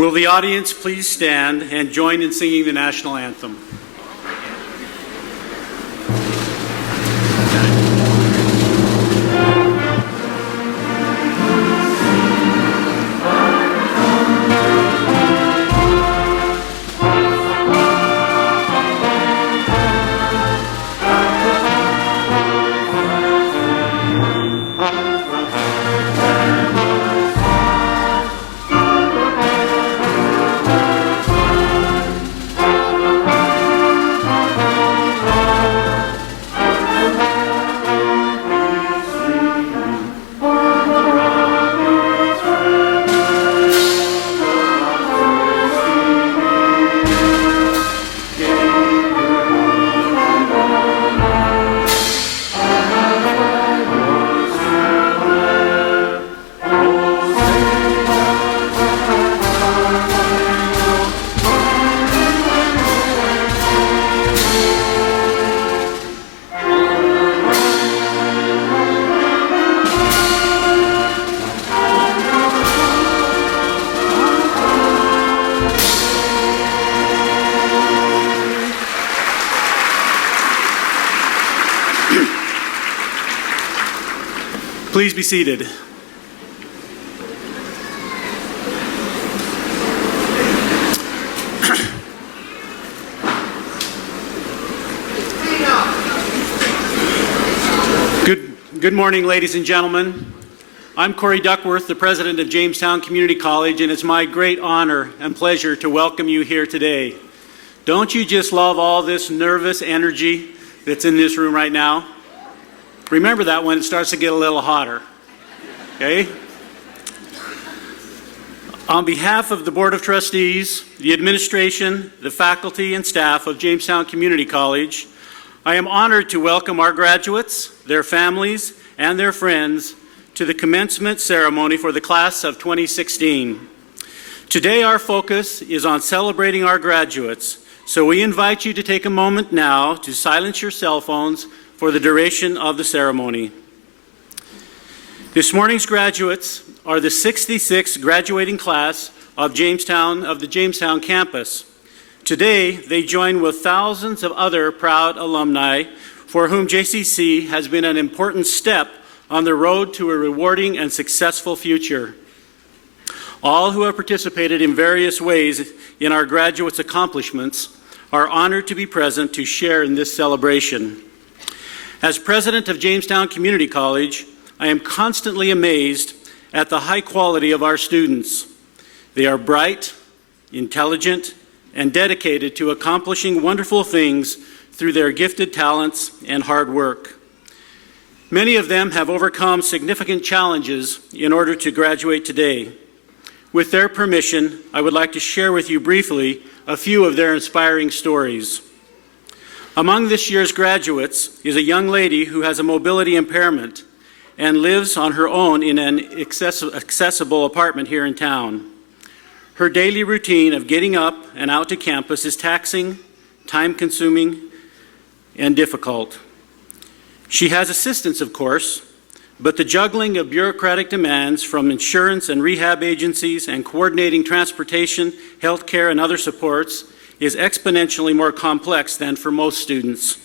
Will the audience please stand and join in singing the national anthem? Please be seated. Good morning, ladies and gentlemen. I'm Corey Duckworth, the president of Jamestown Community College, and it's my great honor and pleasure to welcome you here today. Don't you just love all this nervous energy that's in this room right now? Remember that when it starts to get a little hotter, okay? On behalf of the Board of Trustees, the administration, the faculty, and staff of Jamestown Community College, I am honored to welcome our graduates, their families, and their friends to the commencement ceremony for the class of 2016. Today, our focus is on celebrating our graduates, so we invite you to take a moment now to silence your cell phones for the duration of the ceremony. This morning's graduates are the 66th graduating class of the Jamestown Campus. Today, they join with thousands of other proud alumni for whom JCC has been an important step on the road to a rewarding and successful future. All who have participated in various ways in our graduates' accomplishments are honored to be present to share in this celebration. As president of Jamestown Community College, I am constantly amazed at the high quality of our students. They are bright, intelligent, and dedicated to accomplishing wonderful things through their gifted talents and hard work. Many of them have overcome significant challenges in order to graduate today. With their permission, I would like to share with you briefly a few of their inspiring stories. Among this year's graduates is a young lady who has a mobility impairment and lives on her own in an accessible apartment here in town. Her daily routine of getting up and out to campus is taxing, time-consuming, and difficult. She has assistance, of course, but the juggling of bureaucratic demands from insurance and rehab agencies and coordinating transportation, healthcare, and other supports is exponentially more complex than for most students.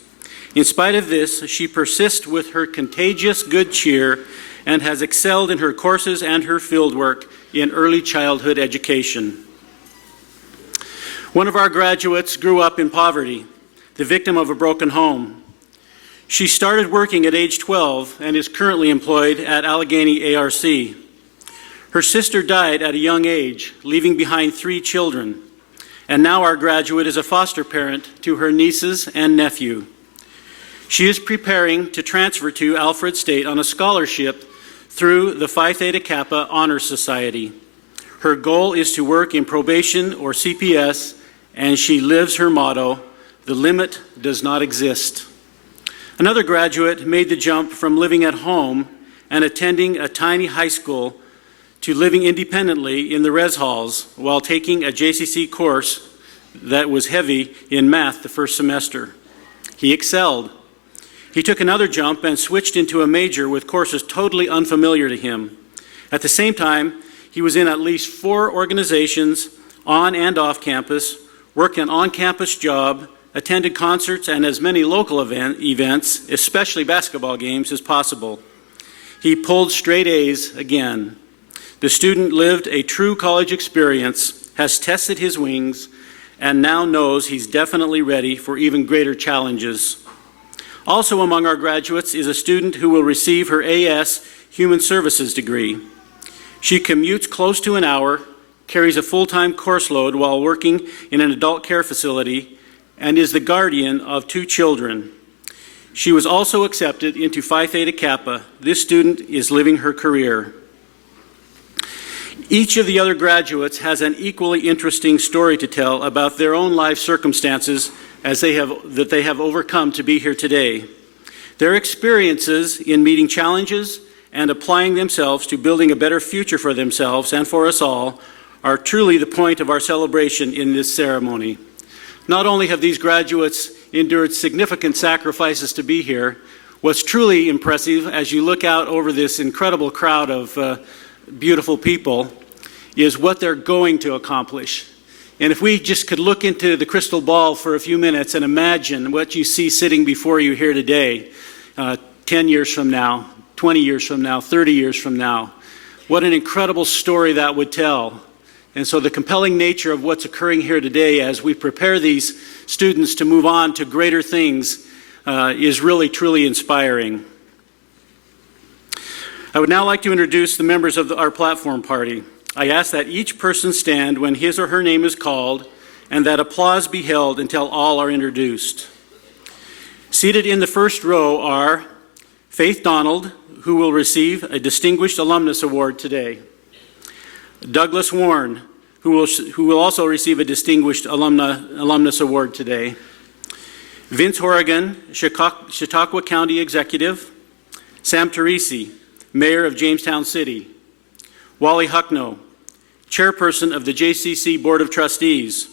In spite of this, she persists with her contagious good cheer and has excelled in her courses and her fieldwork in early childhood education. One of our graduates grew up in poverty, the victim of a broken home. She started working at age 12 and is currently employed at Allegheny ARC. Her sister died at a young age, leaving behind 3 children. And now our graduate is a foster parent to her nieces and nephew. She is preparing to transfer to Alfred State on a scholarship through the Phi Theta Kappa Honor Society. Her goal is to work in probation or CPS, and she lives her motto, "The limit does not exist." Another graduate made the jump from living at home and attending a tiny high school to living independently in the res halls while taking a JCC course that was heavy in math the first semester. He excelled. He took another jump and switched into a major with courses totally unfamiliar to him. At the same time, he was in at least 4 organizations on and off campus, worked an on-campus job, attended concerts and as many local events, especially basketball games, as possible. He pulled straight A's again. The student lived a true college experience, has tested his wings, and now knows he's definitely ready for even greater challenges. Also among our graduates is a student who will receive her AS Human Services degree. She commutes close to an hour, carries a full-time course load while working in an adult care facility, and is the guardian of 2 children. She was also accepted into Phi Theta Kappa. This student is living her career. Each of the other graduates has an equally interesting story to tell about their own life circumstances that they have overcome to be here today. Their experiences in meeting challenges and applying themselves to building a better future for themselves and for us all are truly the point of our celebration in this ceremony. Not only have these graduates endured significant sacrifices to be here, what's truly impressive as you look out over this incredible crowd of beautiful people is what they're going to accomplish. And if we just could look into the crystal ball for a few minutes and imagine what you see sitting before you here today, 10 years from now, 20 years from now, 30 years from now, what an incredible story that would tell. And so the compelling nature of what's occurring here today as we prepare these students to move on to greater things is really, truly inspiring. I would now like to introduce the members of our platform party. I ask that each person stand when his or her name is called and that applause be held until all are introduced. Seated in the first row are Faith Donald, who will receive a Distinguished Alumnus Award today. Douglas Warren, who will also receive a Distinguished Alumnus Award today. Vince Horrigan, Chautauqua County Executive. Sam Teresi, Mayor of Jamestown City. Wally Hucknow, Chairperson of the JCC Board of Trustees.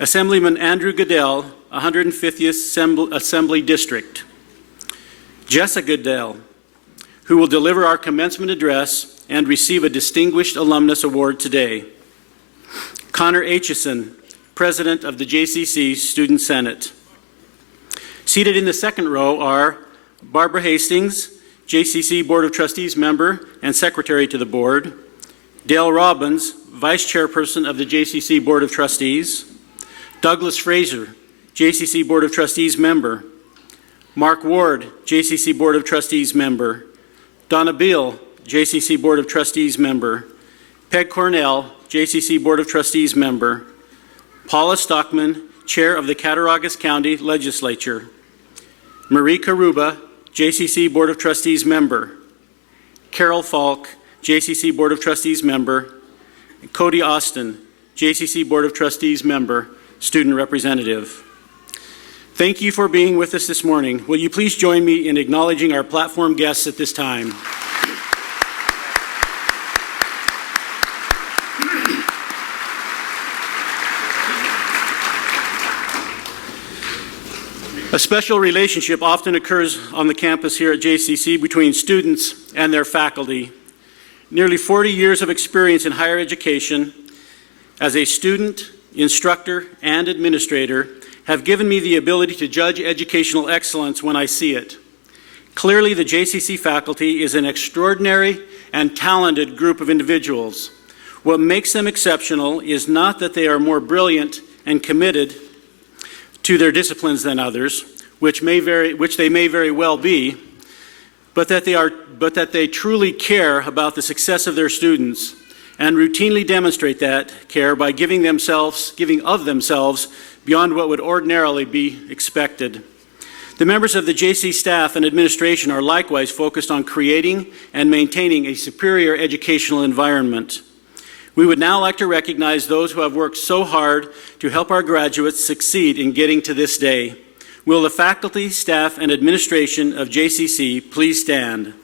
Assemblyman Andrew Goodell, 150th Assembly District. Jessa Goodell, who will deliver our commencement address and receive a Distinguished Alumnus Award today. Connor Aitchison, President of the JCC Student Senate. Seated in the second row are Barbara Hastings, JCC Board of Trustees member and Secretary to the Board. Dale Robbins, Vice Chairperson of the JCC Board of Trustees. Douglas Fraser, JCC Board of Trustees member. Mark Ward, JCC Board of Trustees member. Donna Beal, JCC Board of Trustees member. Peg Cornell, JCC Board of Trustees member. Paula Stockman, Chair of the Cattaraugus County Legislature. Marie Karuba, JCC Board of Trustees member. Carol Falk, JCC Board of Trustees member. And Cody Austin, JCC Board of Trustees member, student representative. Thank you for being with us this morning. Will you please join me in acknowledging our platform guests at this time? A special relationship often occurs on the campus here at JCC between students and their faculty. Nearly 40 years of experience in higher education as a student, instructor, and administrator have given me the ability to judge educational excellence when I see it. Clearly, the JCC faculty is an extraordinary and talented group of individuals. What makes them exceptional is not that they are more brilliant and committed to their disciplines than others, which they may very well be, but that they truly care about the success of their students and routinely demonstrate that care by giving of themselves beyond what would ordinarily be expected. The members of the JC staff and administration are likewise focused on creating and maintaining a superior educational environment. We would now like to recognize those who have worked so hard to help our graduates succeed in getting to this day. Will the faculty, staff, and administration of JCC please stand?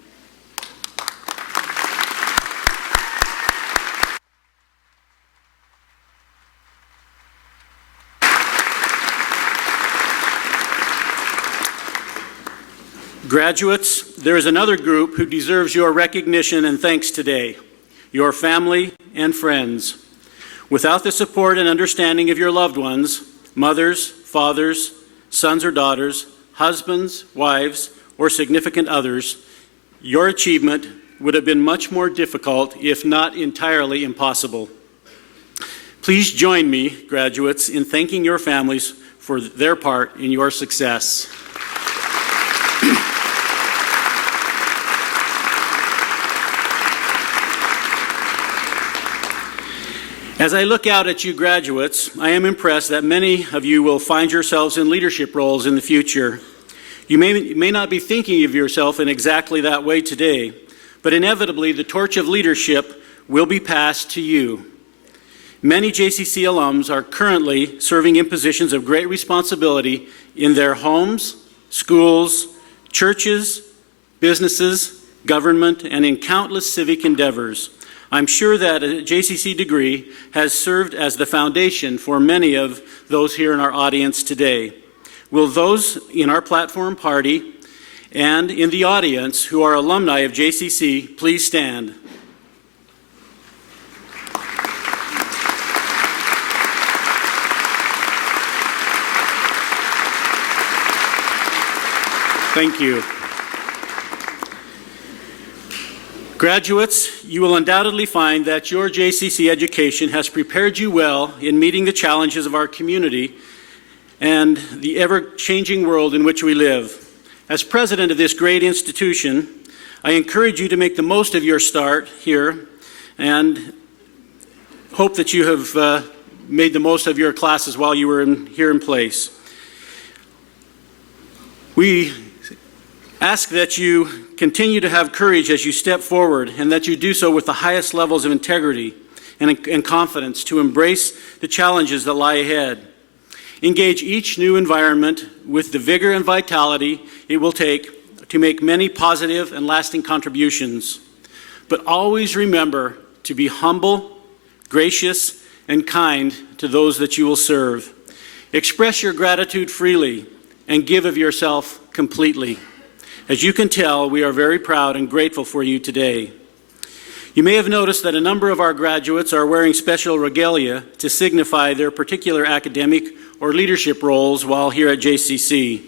Graduates, there is another group who deserves your recognition and thanks today, your family and friends. Without the support and understanding of your loved ones, mothers, fathers, sons or daughters, husbands, wives, or significant others, your achievement would have been much more difficult, if not entirely impossible. Please join me, graduates, in thanking your families for their part in your success. As I look out at you graduates, I am impressed that many of you will find yourselves in leadership roles in the future. You may not be thinking of yourself in exactly that way today, but inevitably the torch of leadership will be passed to you. Many JCC alums are currently serving in positions of great responsibility in their homes, schools, churches, businesses, government, and in countless civic endeavors. I'm sure that a JCC degree has served as the foundation for many of those here in our audience today. Will those in our platform party and in the audience who are alumni of JCC please stand? Thank you. Graduates, you will undoubtedly find that your JCC education has prepared you well in meeting the challenges of our community and the ever-changing world in which we live. As president of this great institution, I encourage you to make the most of your start here and hope that you have made the most of your classes while you were here in place. We ask that you continue to have courage as you step forward and that you do so with the highest levels of integrity and confidence to embrace the challenges that lie ahead. Engage each new environment with the vigor and vitality it will take to make many positive and lasting contributions. But always remember to be humble, gracious, and kind to those that you will serve. Express your gratitude freely and give of yourself completely. As you can tell, we are very proud and grateful for you today. You may have noticed that a number of our graduates are wearing special regalia to signify their particular academic or leadership roles while here at JCC.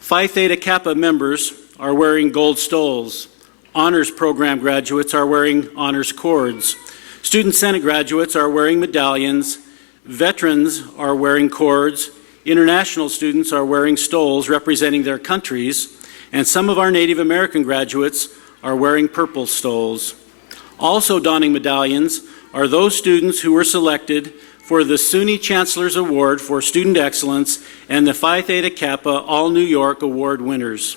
Phi Theta Kappa members are wearing gold stoles. Honors program graduates are wearing honors cords. Student Senate graduates are wearing medallions. Veterans are wearing cords. International students are wearing stoles representing their countries. And some of our Native American graduates are wearing purple stoles. Also donning medallions are those students who were selected for the SUNY Chancellor's Award for Student Excellence and the Phi Theta Kappa All New York Award winners.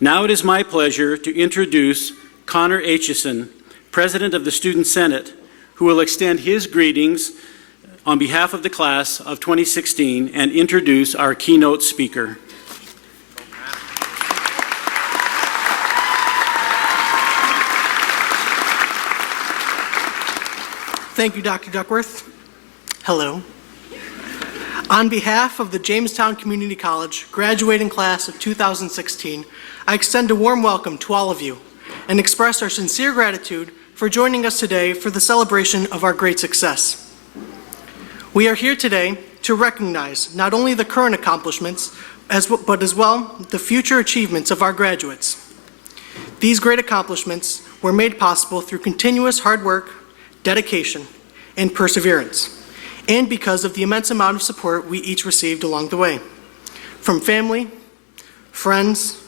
Now it is my pleasure to introduce Connor Aitchison, President of the Student Senate, who will extend his greetings on behalf of the class of 2016 and introduce our keynote speaker. Thank you, Dr. Duckworth. Hello. On behalf of the Jamestown Community College graduating class of 2016, I extend a warm welcome to all of you and express our sincere gratitude for joining us today for the celebration of our great success. We are here today to recognize not only the current accomplishments, but as well the future achievements of our graduates. These great accomplishments were made possible through continuous hard work, dedication, and perseverance, and because of the immense amount of support we each received along the way, from family, friends,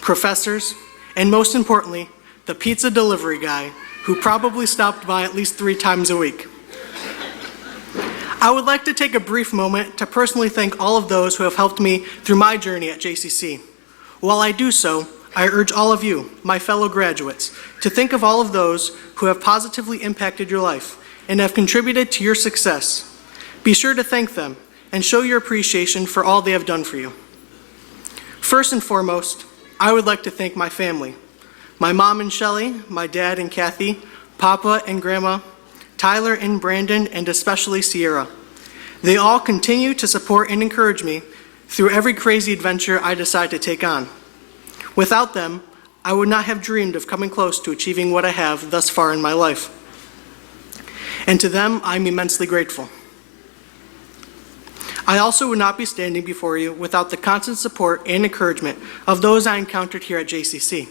professors, and most importantly, the pizza delivery guy who probably stopped by at least 3 times a week. I would like to take a brief moment to personally thank all of those who have helped me through my journey at JCC. While I do so, I urge all of you, my fellow graduates, to think of all of those who have positively impacted your life and have contributed to your success. Be sure to thank them and show your appreciation for all they have done for you. First and foremost, I would like to thank my family, my mom and Shelley, my dad and Kathy, Papa and Grandma, Tyler and Brandon, and especially Sierra. They all continue to support and encourage me through every crazy adventure I decide to take on. Without them, I would not have dreamed of coming close to achieving what I have thus far in my life. and to them I'm immensely grateful. I also would not be standing before you without the constant support and encouragement of those I encountered here at JCC.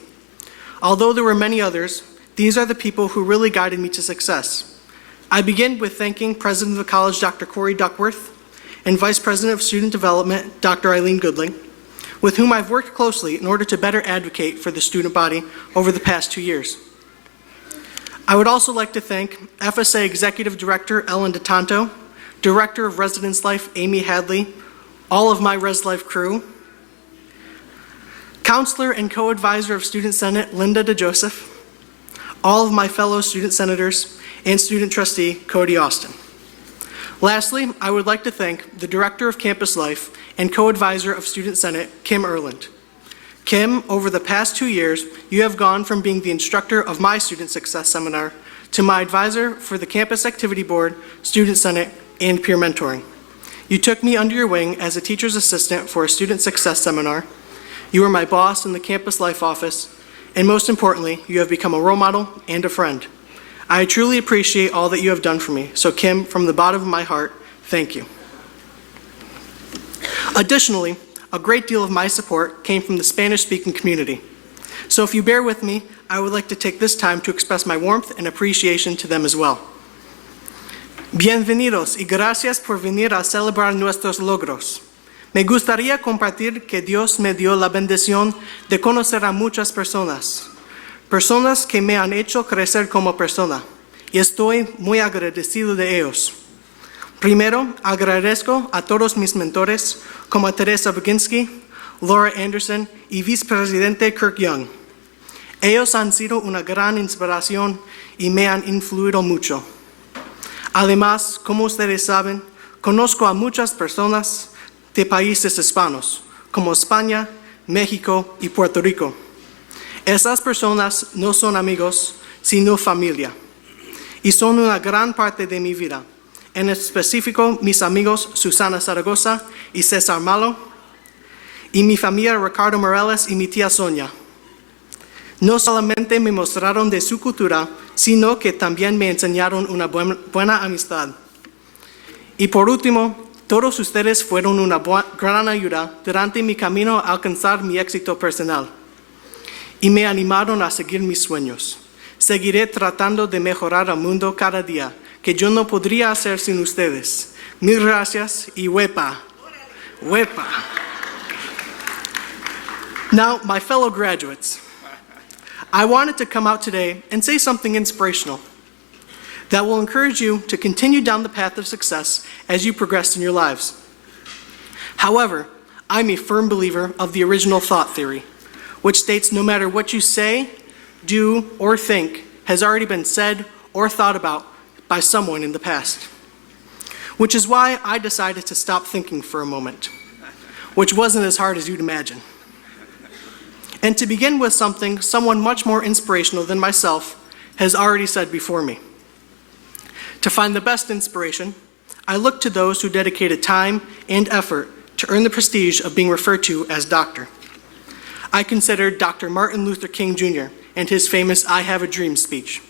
Although there were many others, these are the people who really guided me to success. I begin with thanking President of the College, Dr. Corey Duckworth, and Vice President of Student Development, Dr. Eileen Goodling, with whom I've worked closely in order to better advocate for the student body over the past 2 years. I would also like to thank FSA Executive Director Ellen DeTanto, Director of Residence Life Amy Hadley, all of my Res Life crew, Counselor and Co-Advisor of Student Senate Linda DeJoseph, all of my fellow student senators, and Student Trustee Cody Austin. Lastly, I would like to thank the Director of Campus Life and Co-Advisor of Student Senate, Kim Erland. Kim, over the past 2 years, you have gone from being the instructor of my Student Success Seminar to my advisor for the Campus Activity Board, Student Senate, and peer mentoring. You took me under your wing as a teacher's assistant for a Student Success Seminar. You were my boss in the Campus Life office, and most importantly, you have become a role model and a friend. I truly appreciate all that you have done for me, so Kim, from the bottom of my heart, thank you. Additionally, a great deal of my support came from the Spanish-speaking community. So if you bear with me, I would like to take this time to express my warmth and appreciation to them as well. Bienvenidos y gracias por venir a celebrar nuestros logros. Me gustaría compartir que Dios me dio la bendición de conocer a muchas personas que me han hecho crecer como persona, y estoy muy agradecido de ellos. Primero, agradezco a todos mis mentores, como Teresa Baginski, Laura Anderson y vicepresidente Kirk Young. Ellos han sido una gran inspiración y me han influido mucho. Además, como ustedes saben, conozco a muchas personas de países hispanos, como España, México y Puerto Rico. Esas personas no son amigos, sino familia, y son una gran parte de mi vida. En específico, mis amigos Susana Zaragoza y César Malo, y mi familia Ricardo Morales y mi tía Sonia. No solamente me mostraron de su cultura, sino que también me enseñaron una buena amistad. Y por último, todos ustedes fueron una gran ayuda durante mi camino a alcanzar mi éxito personal. Y me animaron a seguir mis sueños. Seguiré tratando de mejorar el mundo cada día, que yo no podría hacer sin ustedes. Mil gracias y huepa. Huepa. Now, my fellow graduates, I wanted to come out today and say something inspirational that will encourage you to continue down the path of success as you progress in your lives. However, I'm a firm believer of the original thought theory, which states no matter what you say, do, or think has already been said or thought about by someone in the past. Which is why I decided to stop thinking for a moment, which wasn't as hard as you'd imagine. And to begin with something someone much more inspirational than myself has already said before me. To find the best inspiration, I looked to those who dedicated time and effort to earn the prestige of being referred to as doctor. I considered Dr. Martin Luther King Jr. and his famous "I Have a Dream" speech.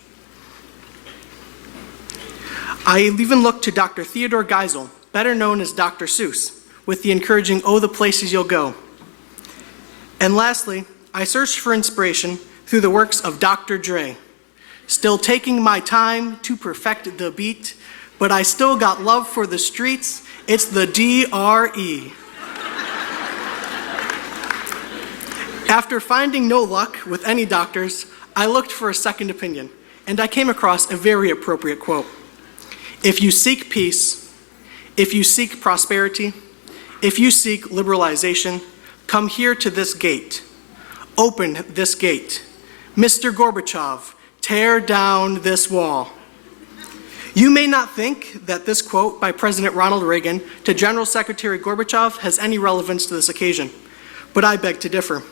I even looked to Dr. Theodore Geisel, better known as Dr. Seuss, with the encouraging "Oh, the places you'll go." And lastly, I searched for inspiration through the works of Dr. Dre. Still taking my time to perfect the beat, but I still got love for the streets. It's the DRE. After finding no luck with any doctors, I looked for a second opinion, and I came across a very appropriate quote. If you seek peace, if you seek prosperity, if you seek liberalization, come here to this gate. Open this gate. Mr. Gorbachev, tear down this wall. You may not think that this quote by President Ronald Reagan to General Secretary Gorbachev has any relevance to this occasion, but I beg to differ.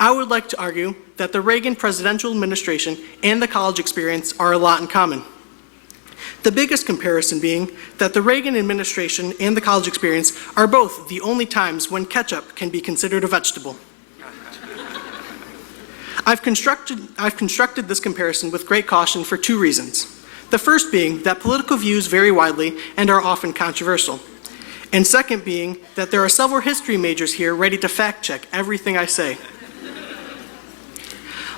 I would like to argue that the Reagan presidential administration and the college experience are a lot in common. The biggest comparison being that the Reagan administration and the college experience are both the only times when ketchup can be considered a vegetable. I've constructed this comparison with great caution for two reasons. The first being that political views vary widely and are often controversial. And second being that there are several history majors here ready to fact check everything I say.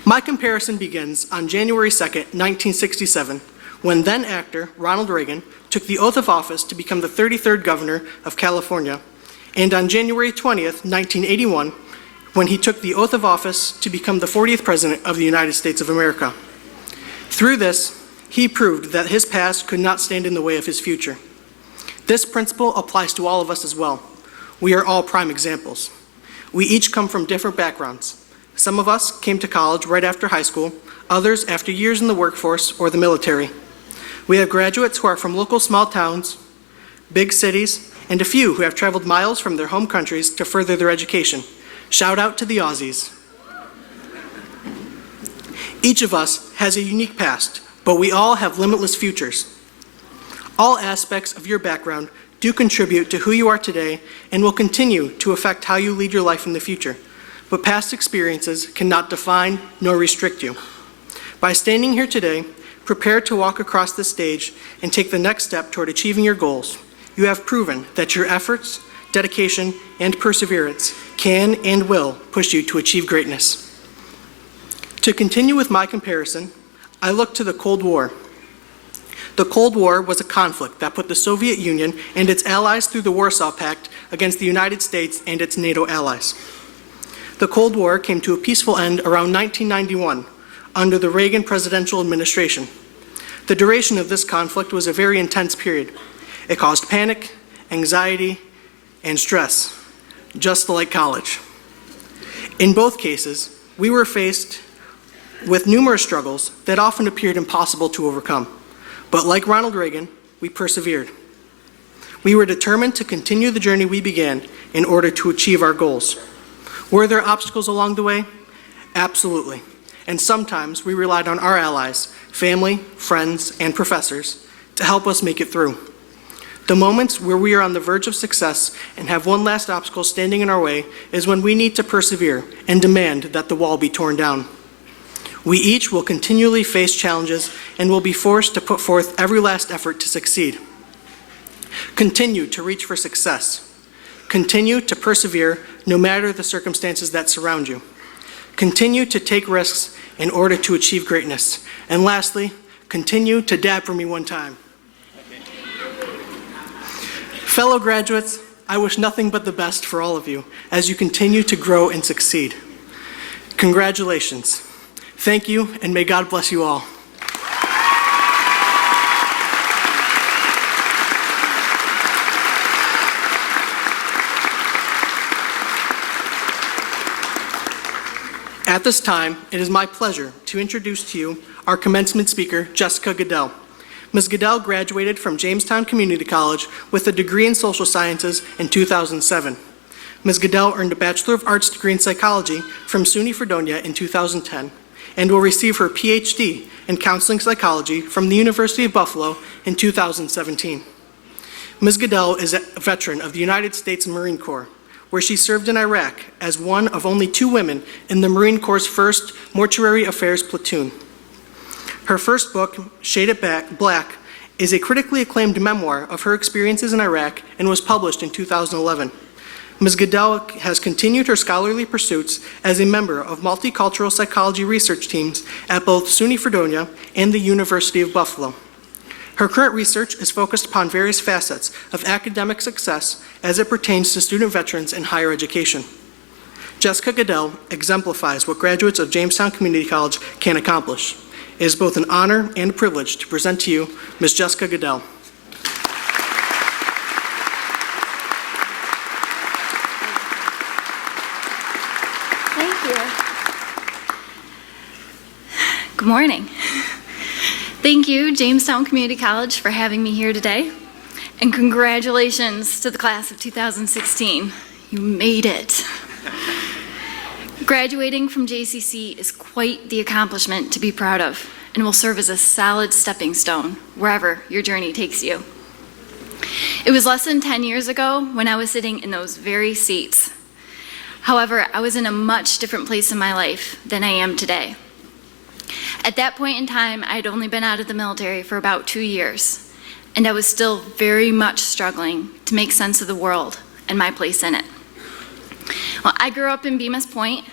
My comparison begins on January 2nd, 1967, when then actor Ronald Reagan took the oath of office to become the 33rd governor of California, and on January 20th, 1981, when he took the oath of office to become the 40th president of the United States of America. Through this, he proved that his past could not stand in the way of his future. This principle applies to all of us as well. We are all prime examples. We each come from different backgrounds. Some of us came to college right after high school, others after years in the workforce or the military. We have graduates who are from local small towns, big cities, and a few who have traveled miles from their home countries to further their education. Shout out to the Aussies. Each of us has a unique past, but we all have limitless futures. All aspects of your background do contribute to who you are today and will continue to affect how you lead your life in the future. But past experiences cannot define nor restrict you. By standing here today, prepared to walk across the stage and take the next step toward achieving your goals, you have proven that your efforts, dedication, and perseverance can and will push you to achieve greatness. To continue with my comparison, I look to the Cold War. The Cold War was a conflict that put the Soviet Union and its allies through the Warsaw Pact against the United States and its NATO allies. The Cold War came to a peaceful end around 1991 under the Reagan presidential administration. The duration of this conflict was a very intense period. It caused panic, anxiety, and stress, just like college. In both cases, we were faced with numerous struggles that often appeared impossible to overcome. But like Ronald Reagan, we persevered. We were determined to continue the journey we began in order to achieve our goals. Were there obstacles along the way? Absolutely. And sometimes we relied on our allies, family, friends, and professors to help us make it through. The moments where we are on the verge of success and have one last obstacle standing in our way is when we need to persevere and demand that the wall be torn down. We each will continually face challenges and will be forced to put forth every last effort to succeed. Continue to reach for success. Continue to persevere no matter the circumstances that surround you. Continue to take risks in order to achieve greatness. And lastly, continue to dab for me one time. Fellow graduates, I wish nothing but the best for all of you as you continue to grow and succeed. Congratulations. Thank you, and may God bless you all. At this time, it is my pleasure to introduce to you our commencement speaker, Jessica Goodell. Ms. Goodell graduated from Jamestown Community College with a degree in social sciences in 2007. Ms. Goodell earned a Bachelor of Arts degree in psychology from SUNY Fredonia in 2010 and will receive her PhD in counseling psychology from the University of Buffalo in 2017. Ms. Goodell is a veteran of the United States Marine Corps, where she served in Iraq as one of only 2 women in the Marine Corps' first Mortuary Affairs Platoon. Her first book, Shaded Black, is a critically acclaimed memoir of her experiences in Iraq and was published in 2011. Ms. Goodell has continued her scholarly pursuits as a member of multicultural psychology research teams at both SUNY Fredonia and the University of Buffalo. Her current research is focused upon various facets of academic success as it pertains to student veterans in higher education. Jessica Goodell exemplifies what graduates of Jamestown Community College can accomplish. It is both an honor and a privilege to present to you Ms. Jessica Goodell. Good morning. Thank you, Jamestown Community College, for having me here today. And congratulations to the class of 2016. You made it. Graduating from JCC is quite the accomplishment to be proud of and will serve as a solid stepping stone wherever your journey takes you. It was less than 10 years ago when I was sitting in those very seats. However, I was in a much different place in my life than I am today. At that point in time, I had only been out of the military for about 2 years, and I was still very much struggling to make sense of the world and my place in it. Well, I grew up in Bemis Point,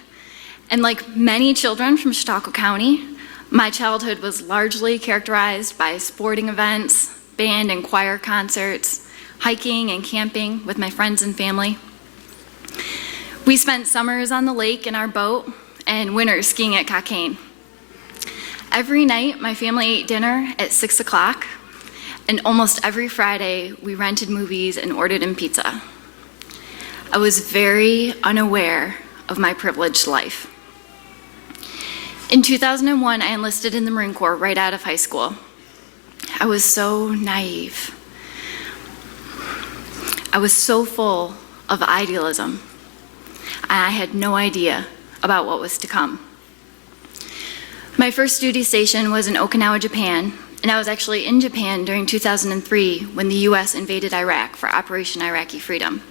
and like many children from Chautauqua County, my childhood was largely characterized by sporting events, band and choir concerts, hiking and camping with my friends and family. We spent summers on the lake in our boat and winters skiing at Cockaigne. Every night, my family ate dinner at 6 o'clock, and almost every Friday, we rented movies and ordered in pizza. I was very unaware of my privileged life. In 2001, I enlisted in the Marine Corps right out of high school. I was so naive. I was so full of idealism. I had no idea about what was to come. My first duty station was in Okinawa, Japan, and I was actually in Japan during 2003 when the US invaded Iraq for Operation Iraqi Freedom.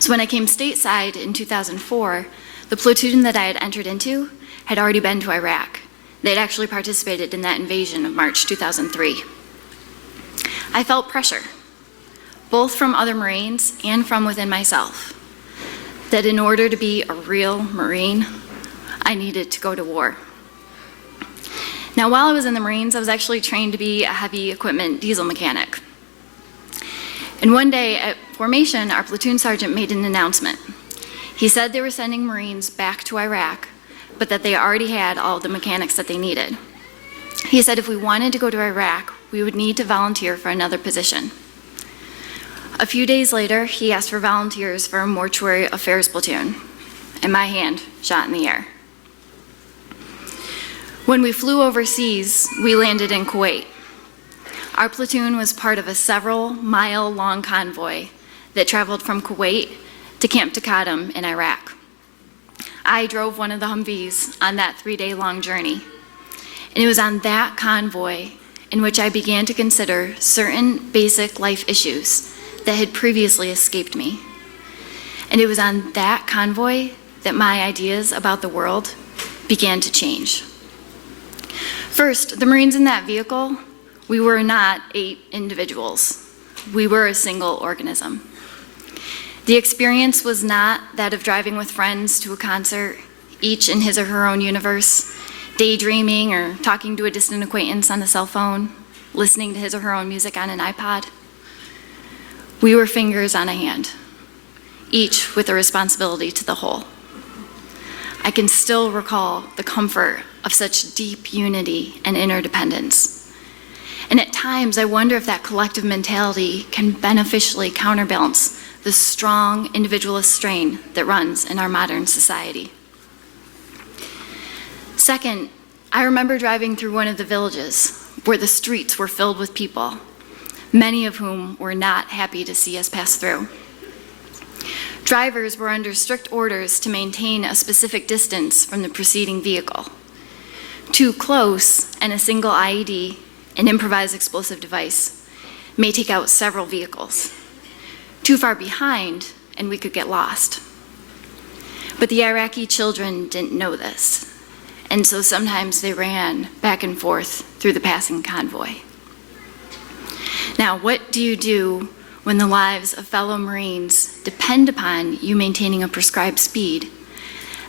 So when I came stateside in 2004, the platoon that I had entered into had already been to Iraq. They'd actually participated in that invasion of March 2003. I felt pressure, both from other Marines and from within myself, that in order to be a real Marine, I needed to go to war. Now, while I was in the Marines, I was actually trained to be a heavy equipment diesel mechanic. And one day at formation, our platoon sergeant made an announcement. He said they were sending Marines back to Iraq, but that they already had all the mechanics that they needed. He said if we wanted to go to Iraq, we would need to volunteer for another position. A few days later, he asked for volunteers for a mortuary affairs platoon, and my hand shot in the air. When we flew overseas, we landed in Kuwait. Our platoon was part of a several-mile-long convoy that traveled from Kuwait to Camp Taqadum in Iraq. I drove one of the Humvees on that 3-day-long journey, and it was on that convoy in which I began to consider certain basic life issues that had previously escaped me. And it was on that convoy that my ideas about the world began to change. First, the Marines in that vehicle, we were not 8 individuals. We were a single organism. The experience was not that of driving with friends to a concert, each in his or her own universe, daydreaming or talking to a distant acquaintance on a cell phone, listening to his or her own music on an iPod. We were fingers on a hand, each with a responsibility to the whole. I can still recall the comfort of such deep unity and interdependence. And at times, I wonder if that collective mentality can beneficially counterbalance the strong individualist strain that runs in our modern society. Second, I remember driving through one of the villages where the streets were filled with people, many of whom were not happy to see us pass through. Drivers were under strict orders to maintain a specific distance from the preceding vehicle. Too close, and a single IED, an improvised explosive device, may take out several vehicles. Too far behind, and we could get lost. But the Iraqi children didn't know this, and so sometimes they ran back and forth through the passing convoy. Now, what do you do when the lives of fellow Marines depend upon you maintaining a prescribed speed,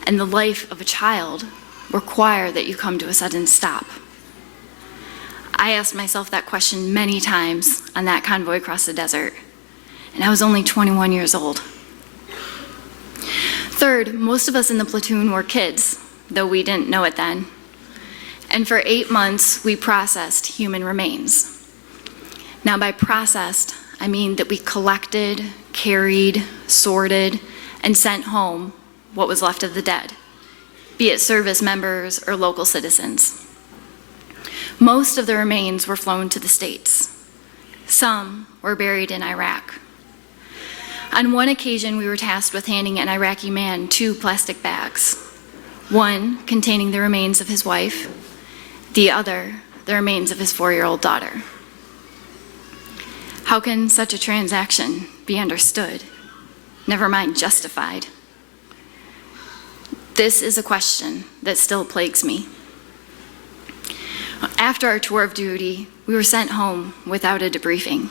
and the life of a child require that you come to a sudden stop? I asked myself that question many times on that convoy across the desert, and I was only 21 years old. Third, most of us in the platoon were kids, though we didn't know it then. And for 8 months, we processed human remains. Now, by processed, I mean that we collected, carried, sorted, and sent home what was left of the dead, be it service members or local citizens. Most of the remains were flown to the States. Some were buried in Iraq. On one occasion, we were tasked with handing an Iraqi man 2 plastic bags, one containing the remains of his wife, the other the remains of his 4-year-old daughter. How can such a transaction be understood, never mind justified? This is a question that still plagues me. After our tour of duty, we were sent home without a debriefing.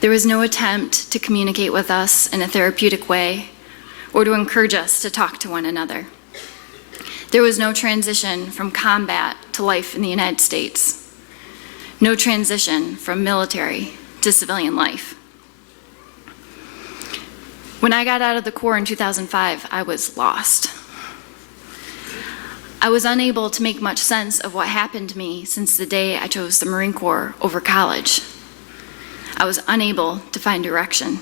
There was no attempt to communicate with us in a therapeutic way or to encourage us to talk to one another. There was no transition from combat to life in the United States. No transition from military to civilian life. When I got out of the Corps in 2005, I was lost. I was unable to make much sense of what happened to me since the day I chose the Marine Corps over college. I was unable to find direction.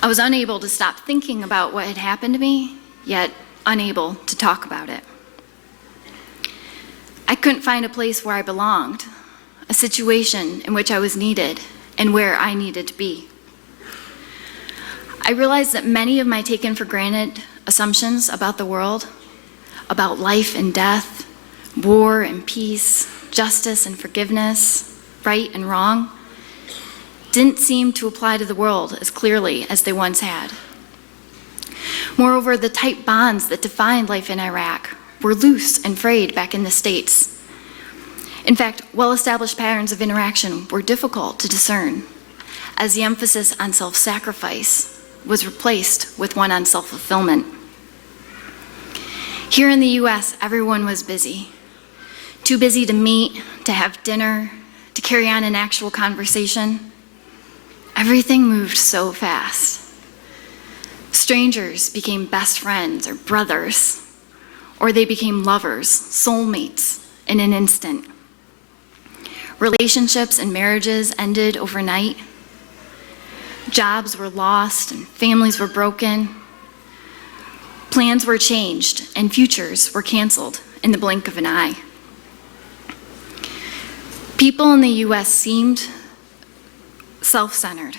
I was unable to stop thinking about what had happened to me, yet unable to talk about it. I couldn't find a place where I belonged, a situation in which I was needed and where I needed to be. I realized that many of my taken for granted assumptions about the world, about life and death, war and peace, justice and forgiveness, right and wrong, didn't seem to apply to the world as clearly as they once had. Moreover, the tight bonds that defined life in Iraq were loose and frayed back in the States. In fact, well-established patterns of interaction were difficult to discern, as the emphasis on self-sacrifice was replaced with one on self-fulfillment. Here in the US, everyone was busy. Too busy to meet, to have dinner, to carry on an actual conversation. Everything moved so fast. Strangers became best friends or brothers, or they became lovers, soulmates, in an instant. Relationships and marriages ended overnight. Jobs were lost and families were broken. Plans were changed and futures were canceled in the blink of an eye. People in the US seemed self-centered,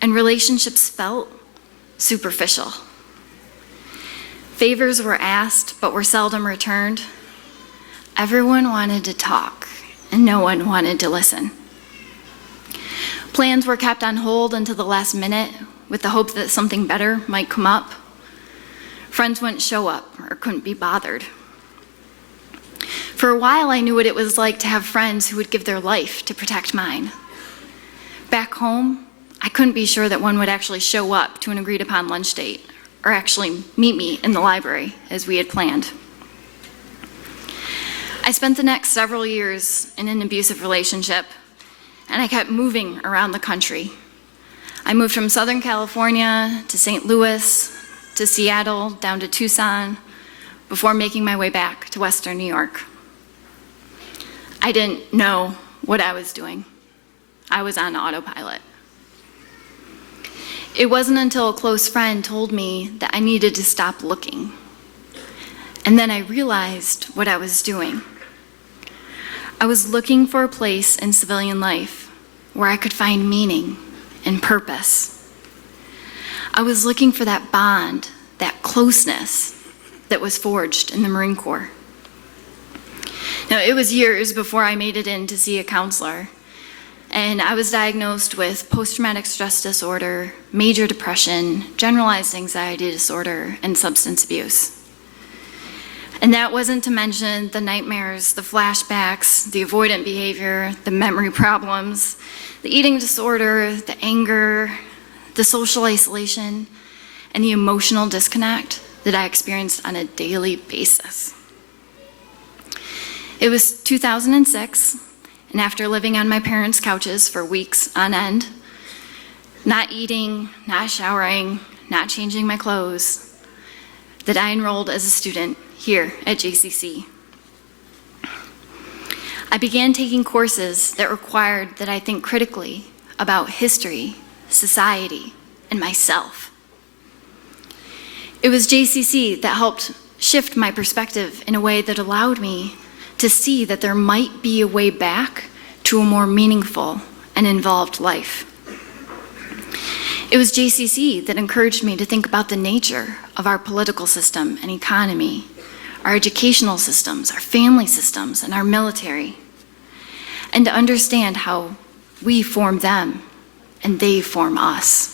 and relationships felt superficial. Favors were asked but were seldom returned. Everyone wanted to talk, and no one wanted to listen. Plans were kept on hold until the last minute with the hope that something better might come up. Friends wouldn't show up or couldn't be bothered. For a while, I knew what it was like to have friends who would give their life to protect mine. Back home, I couldn't be sure that one would actually show up to an agreed upon lunch date or actually meet me in the library as we had planned. I spent the next several years in an abusive relationship, and I kept moving around the country. I moved from Southern California to St. Louis, to Seattle, down to Tucson, before making my way back to Western New York. I didn't know what I was doing. I was on autopilot. It wasn't until a close friend told me that I needed to stop looking. And then I realized what I was doing. I was looking for a place in civilian life where I could find meaning and purpose. I was looking for that bond, that closeness that was forged in the Marine Corps. Now, it was years before I made it in to see a counselor, and I was diagnosed with post-traumatic stress disorder, major depression, generalized anxiety disorder, and substance abuse. And that wasn't to mention the nightmares, the flashbacks, the avoidant behavior, the memory problems, the eating disorder, the anger, the social isolation, and the emotional disconnect that I experienced on a daily basis. It was 2006, and after living on my parents' couches for weeks on end, not eating, not showering, not changing my clothes, that I enrolled as a student here at JCC. I began taking courses that required that I think critically about history, society, and myself. It was JCC that helped shift my perspective in a way that allowed me to see that there might be a way back to a more meaningful and involved life. It was JCC that encouraged me to think about the nature of our political system and economy, our educational systems, our family systems, and our military, and to understand how we form them and they form us.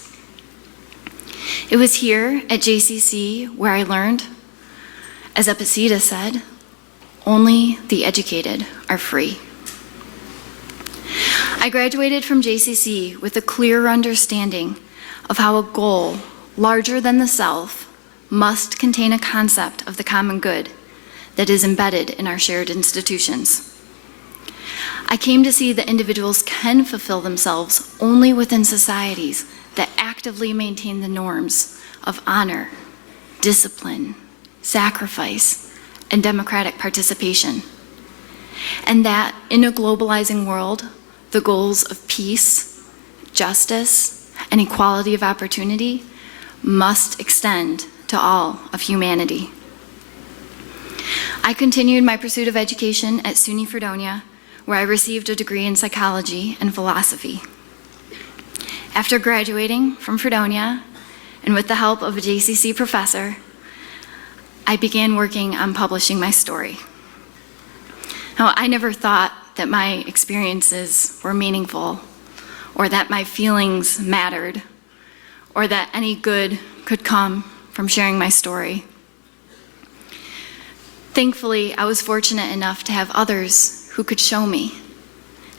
It was here at JCC where I learned, as Epiceta said, only the educated are free. I graduated from JCC with a clear understanding of how a goal larger than the self must contain a concept of the common good that is embedded in our shared institutions. I came to see that individuals can fulfill themselves only within societies that actively maintain the norms of honor, discipline, sacrifice, and democratic participation. And that in a globalizing world, the goals of peace, justice, and equality of opportunity must extend to all of humanity. I continued my pursuit of education at SUNY Fredonia, where I received a degree in psychology and philosophy. After graduating from Fredonia, and with the help of a JCC professor, I began working on publishing my story. Now, I never thought that my experiences were meaningful, or that my feelings mattered, or that any good could come from sharing my story. Thankfully, I was fortunate enough to have others who could show me,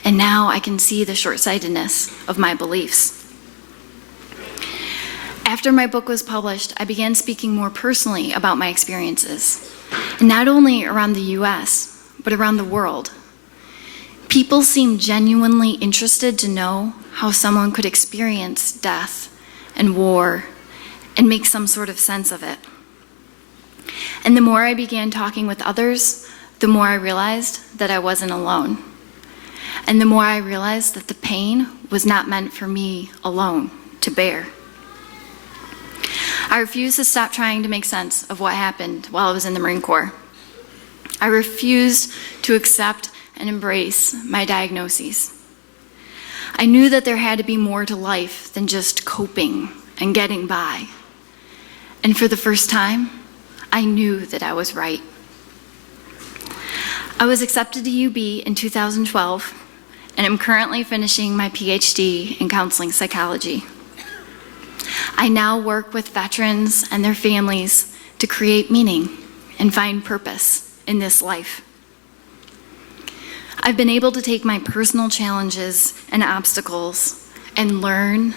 and now I can see the short-sightedness of my beliefs. After my book was published, I began speaking more personally about my experiences, and not only around the US, but around the world. People seemed genuinely interested to know how someone could experience death and war and make some sort of sense of it. And the more I began talking with others, the more I realized that I wasn't alone. And the more I realized that the pain was not meant for me alone to bear. I refused to stop trying to make sense of what happened while I was in the Marine Corps. I refused to accept and embrace my diagnoses. I knew that there had to be more to life than just coping and getting by. And for the first time, I knew that I was right. I was accepted to UB in 2012, and I'm currently finishing my PhD in counseling psychology. I now work with veterans and their families to create meaning and find purpose in this life. I've been able to take my personal challenges and obstacles and learn,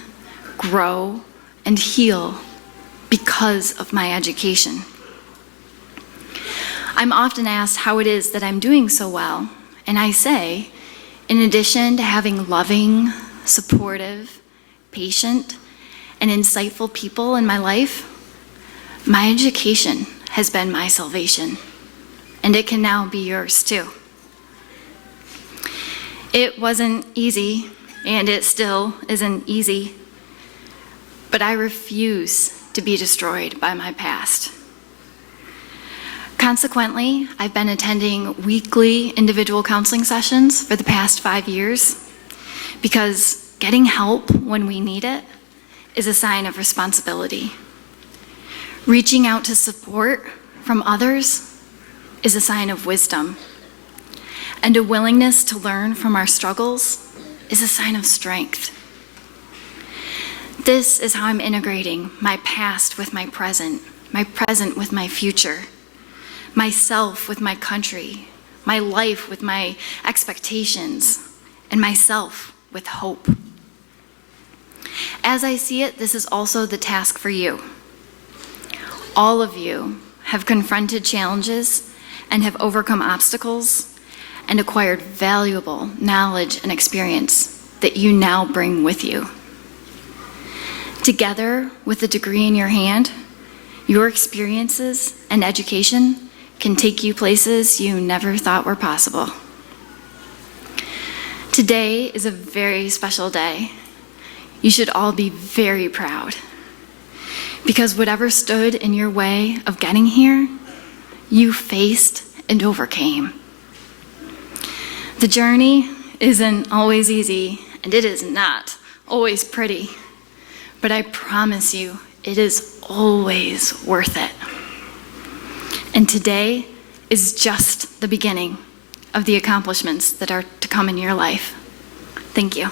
grow, and heal because of my education. I'm often asked how it is that I'm doing so well, and I say, in addition to having loving, supportive, patient, and insightful people in my life, my education has been my salvation, and it can now be yours too. It wasn't easy, and it still isn't easy, but I refuse to be destroyed by my past. Consequently, I've been attending weekly individual counseling sessions for the past 5 years because getting help when we need it is a sign of responsibility. Reaching out to support from others is a sign of wisdom. And a willingness to learn from our struggles is a sign of strength. This is how I'm integrating my past with my present with my future, myself with my country, my life with my expectations, and myself with hope. As I see it, this is also the task for you. All of you have confronted challenges and have overcome obstacles and acquired valuable knowledge and experience that you now bring with you. Together, with a degree in your hand, your experiences and education can take you places you never thought were possible. Today is a very special day. You should all be very proud, because whatever stood in your way of getting here, you faced and overcame. The journey isn't always easy, and it is not always pretty, but I promise you, it is always worth it. And today is just the beginning of the accomplishments that are to come in your life. Thank you.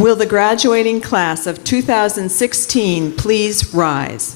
Will the graduating class of 2016 please rise?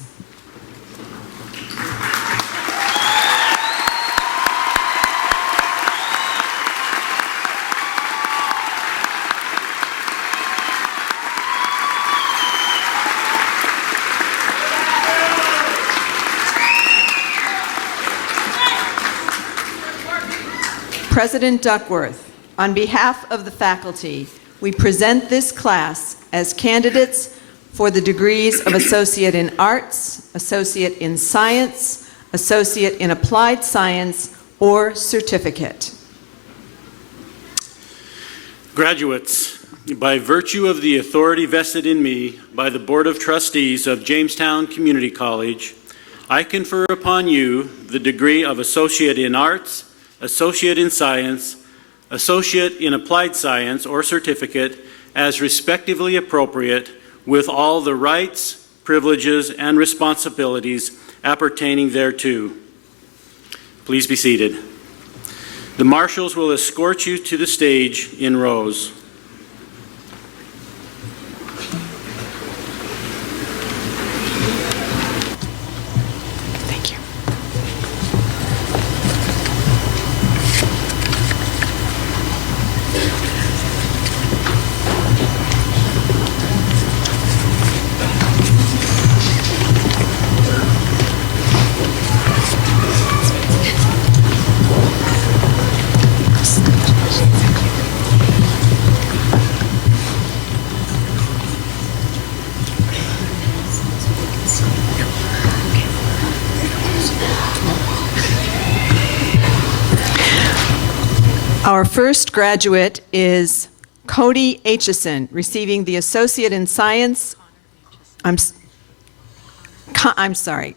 President Duckworth, on behalf of the faculty, we present this class as candidates for the degrees of Associate in Arts, Associate in Science, Associate in Applied Science, or Certificate. Graduates, by virtue of the authority vested in me by the Board of Trustees of Jamestown Community College, I confer upon you the degree of Associate in Arts, Associate in Science, Associate in Applied Science, or Certificate, as respectively appropriate, with all the rights, privileges, and responsibilities appertaining thereto. Please be seated. The marshals will escort you to the stage in rows. Thank you. Our first graduate is Cody Aitchison, receiving the Associate in Science. I'm sorry.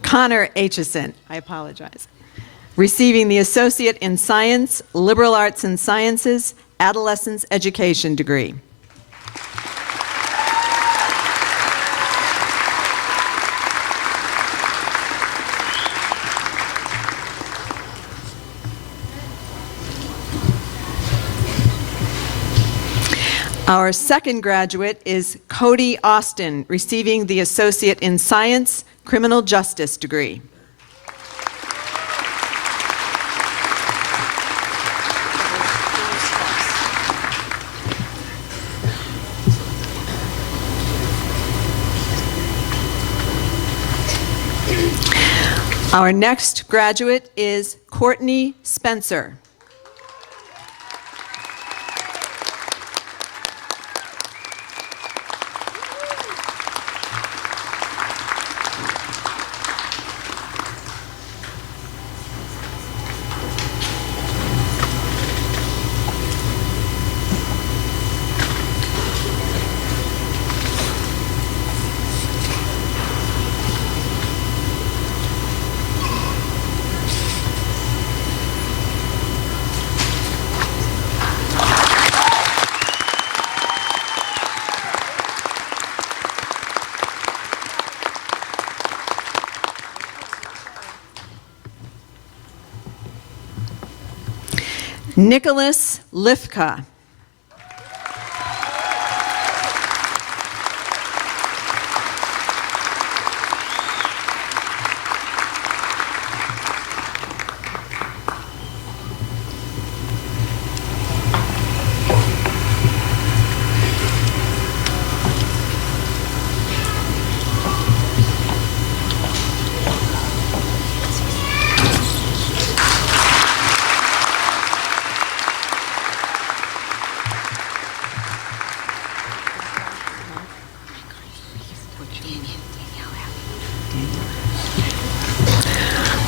Connor Aitchison, I apologize. Receiving the Associate in Science, Liberal Arts and Sciences, Adolescence Education degree. Our second graduate is Cody Austin, receiving the Associate in Science, Criminal Justice degree. Our next graduate is Courtney Spencer. Nicholas Lifka.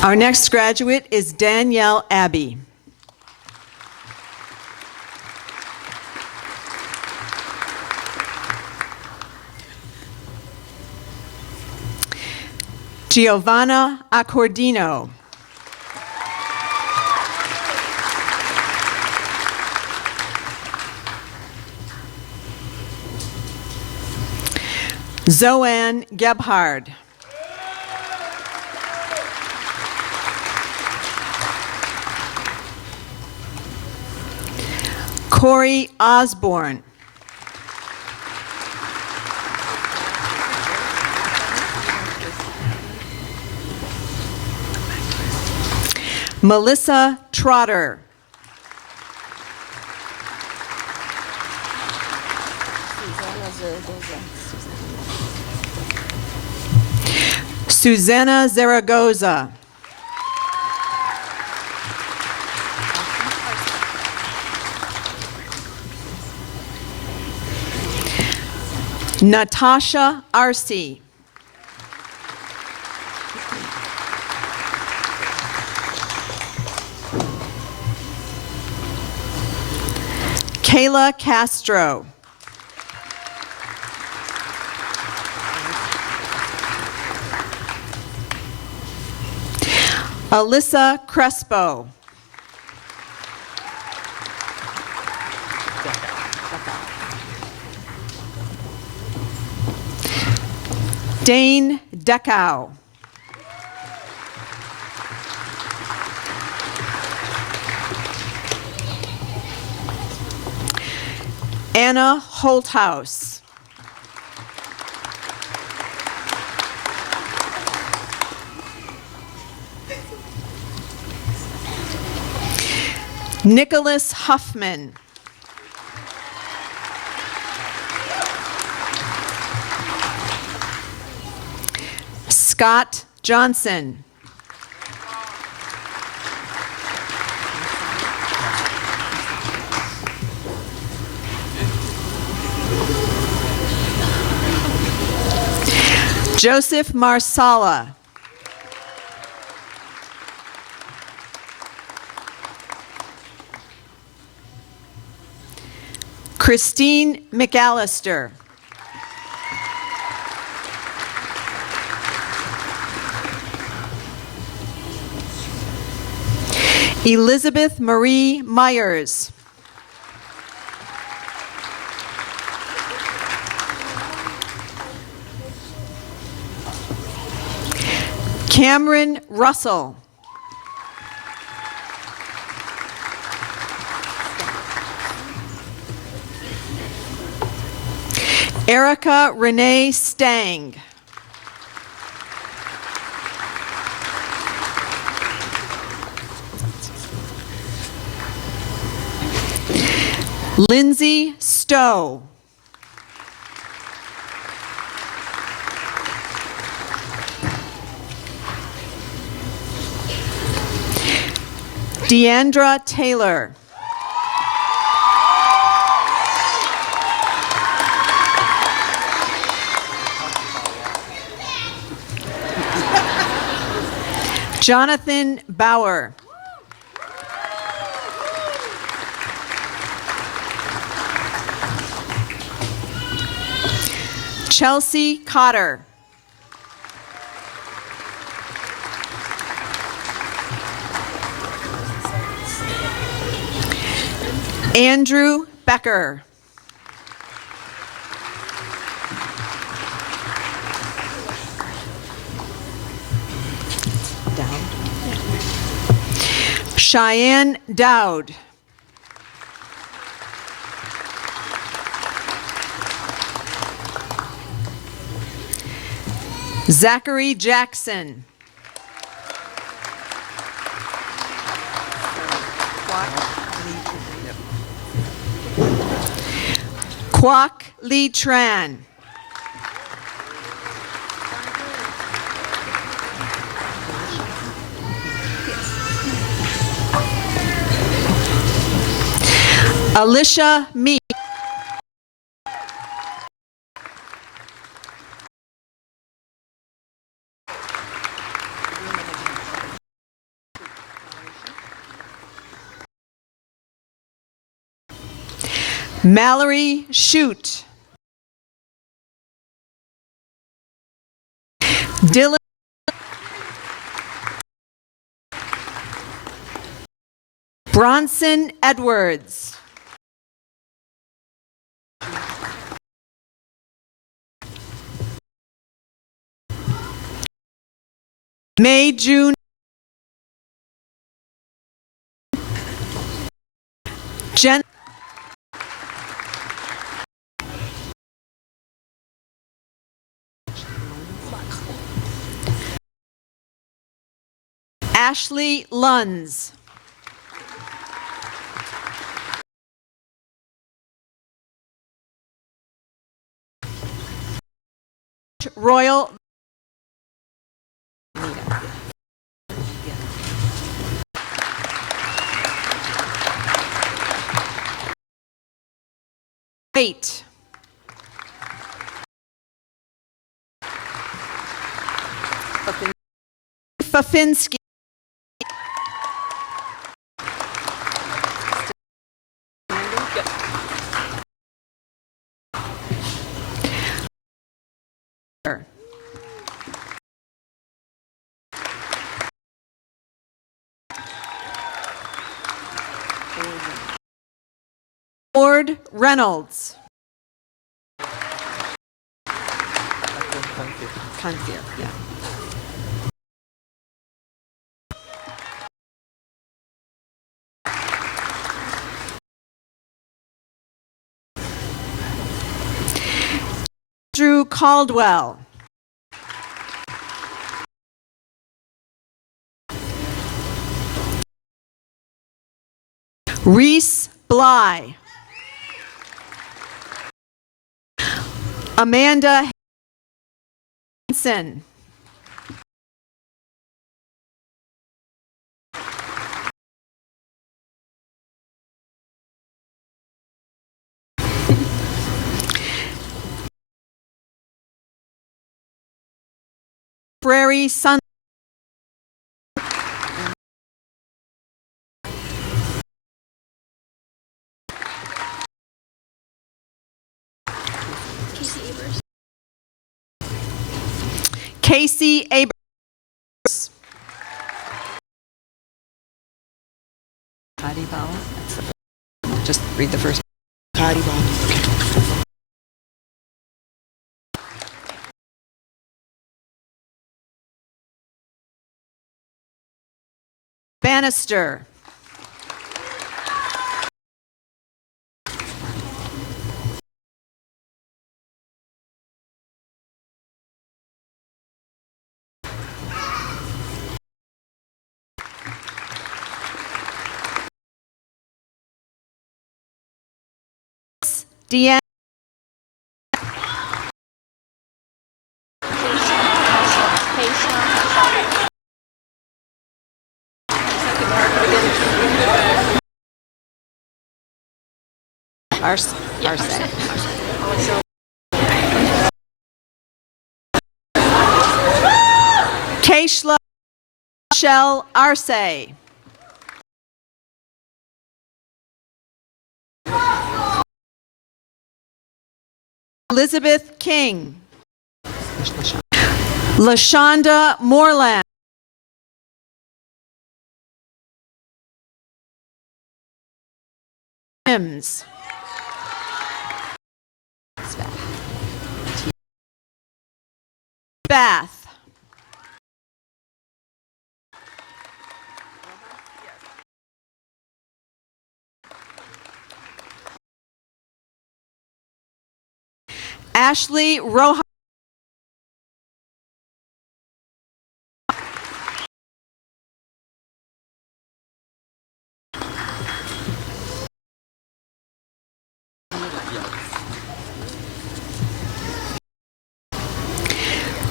Our next graduate is Danielle Abbey. Giovanna Accordino. Zoanne Gebhard. Corey Osborne. Melissa Trotter. Susanna Zaragoza. Natasha Arce. Kayla Castro. Alyssa Crespo. Dane Deckow. Anna Holthouse. Nicholas Huffman. Scott Johnson. Joseph Marsala. Christine McAllister. Elizabeth Marie Myers. Cameron Russell. Erica Renee Stang. Lindsay Stowe. Deandra Taylor. Jonathan Bauer. Chelsea Cotter. Andrew Becker. Cheyenne Dowd. Zachary Jackson. Kwok Lee Tran. Alicia Meek. Mallory Shute. Dylan Bronson Edwards. May June. Jen. Ashley Lunds. Royal. Wait. Fafinski. Ford Reynolds. Confier, yeah. Drew Caldwell. Reese Bly. Amanda Hanson. Prairie Sun. Casey Abrams. Just read the first. Bannister. Deanne. Arce. Keishla Michelle Arce. Elizabeth King. LaShonda Moreland. Mims. Bath. Ashley Rojas.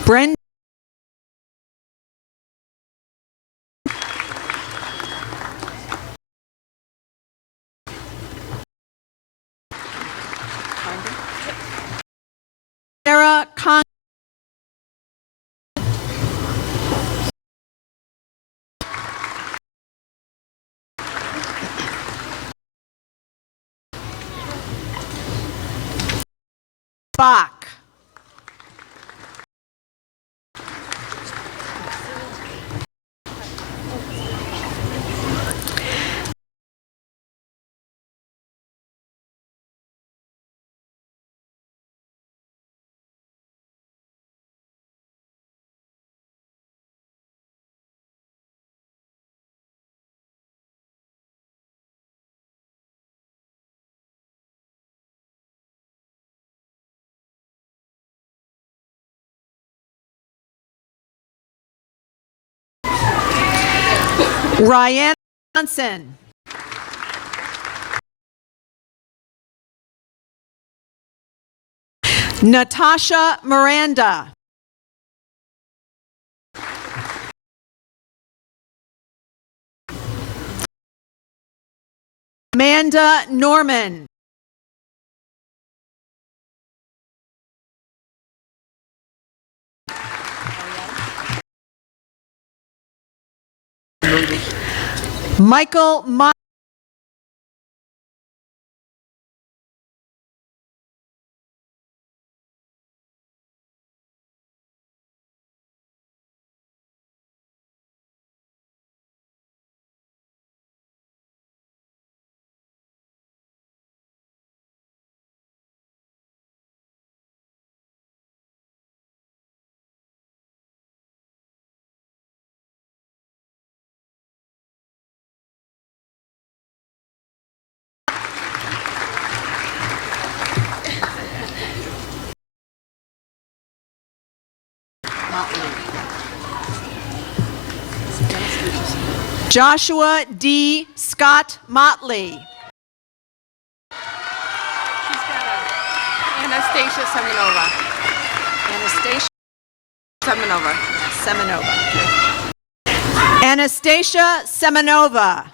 Brenda Sarah Con. Bach. Ryan Johnson. Natasha Miranda. Amanda Norman. Michael Joshua D. Scott Motley. Anastasia Semenova. Anastasia Semenova. Anastasia Semenova.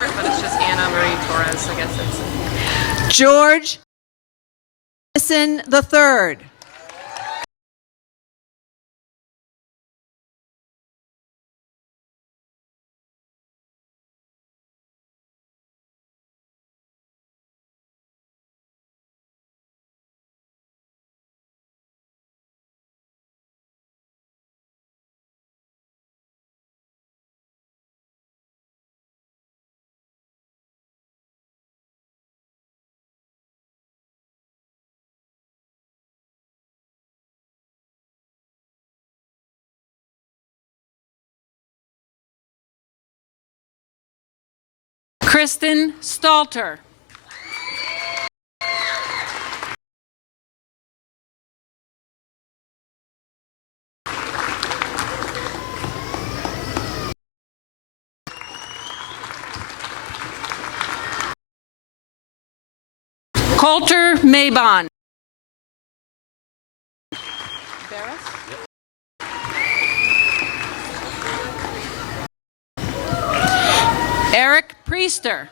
But it's just Anna Marie Torres, I guess it's. George Madison III. Kristen Stalter. Coulter Maybon. Eric Priester.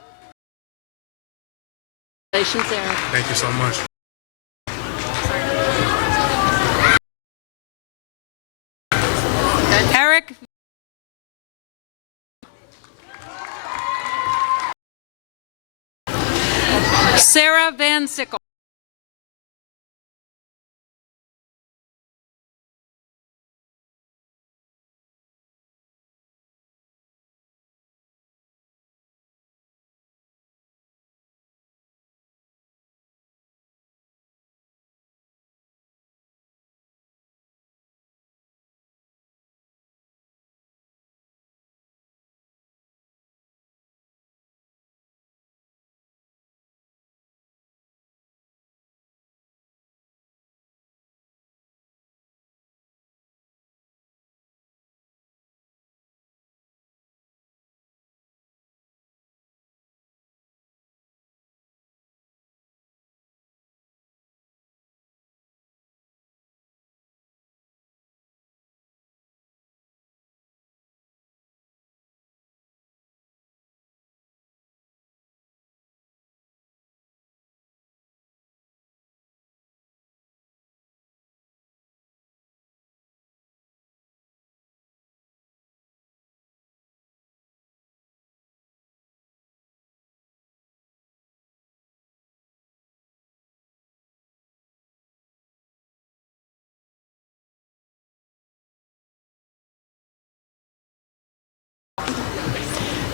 Congratulations, Eric. Thank you so much. Eric Sarah Van Sickle.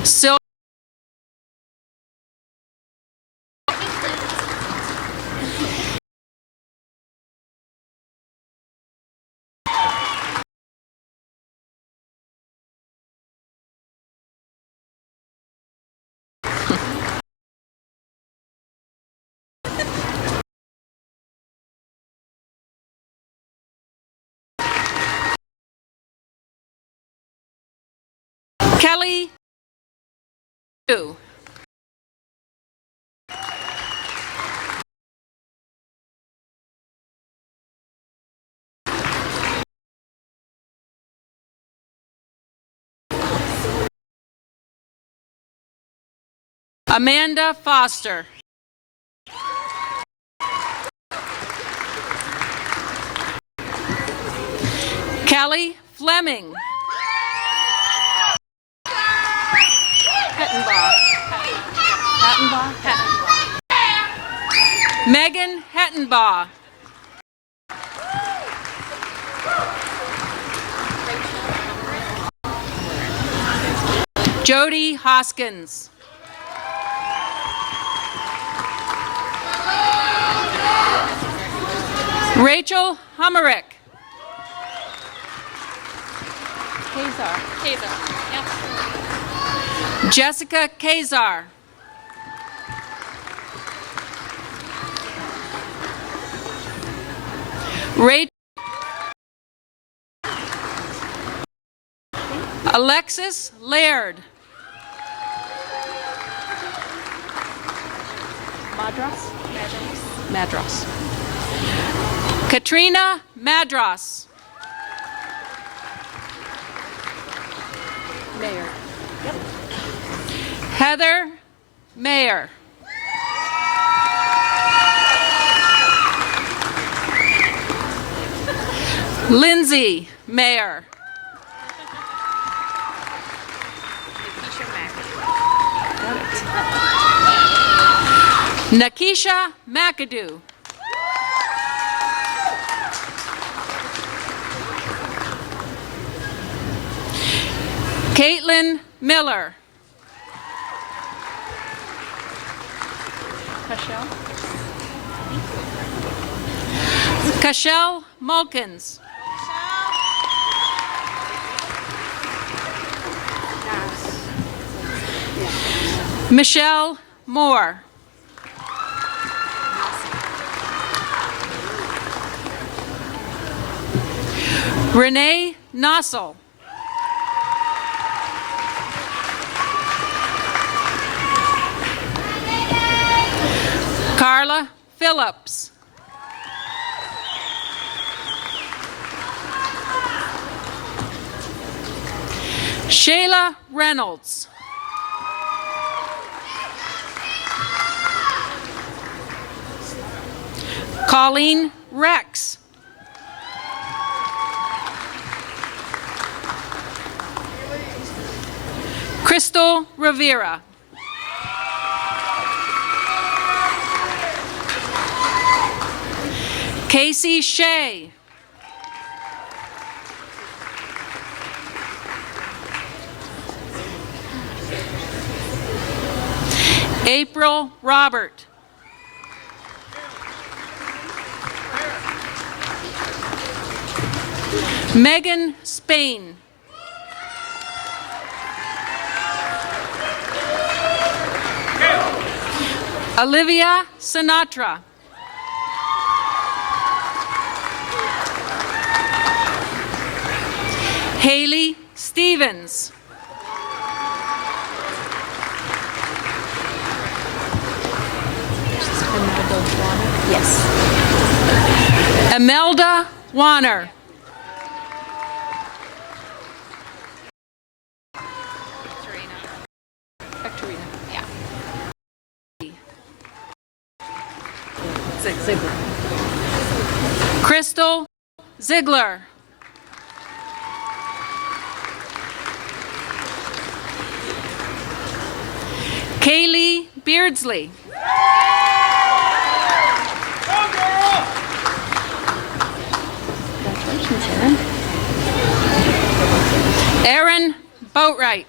So Kelly Yu. Amanda Foster. Kelly Fleming. Megan Hettenbaugh. Jody Hoskins. Rachel Hummerick. Kazar. Yep. Jessica Kazar. Rachel. Alexis Laird. Madras. Katrina Madras. Mayor. Yep. Heather Mayer. Lindsay Mayer. Nakisha McAdoo. Caitlin Miller. Cashel Mulkins. Michelle Moore. Renee Nossel. Carla Phillips. Shayla Reynolds. Colleen Rex. Crystal Rivera. Casey Shea. April Robert. Megan Spain. Olivia Sinatra. Haley Stevens. Yes. Imelda Warner. Victorina. Yeah. Ziegler. Crystal Ziegler. Kaylee Beardsley. Congratulations, Aaron. Erin Boatwright.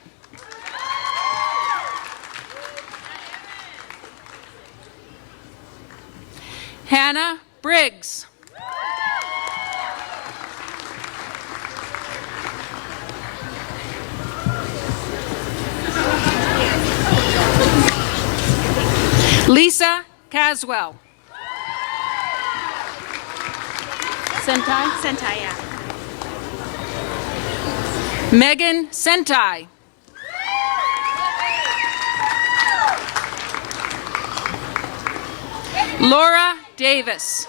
Hannah Briggs. Lisa Caswell. Sentai? Sentai, yeah. Megan Sentai. Laura Davis.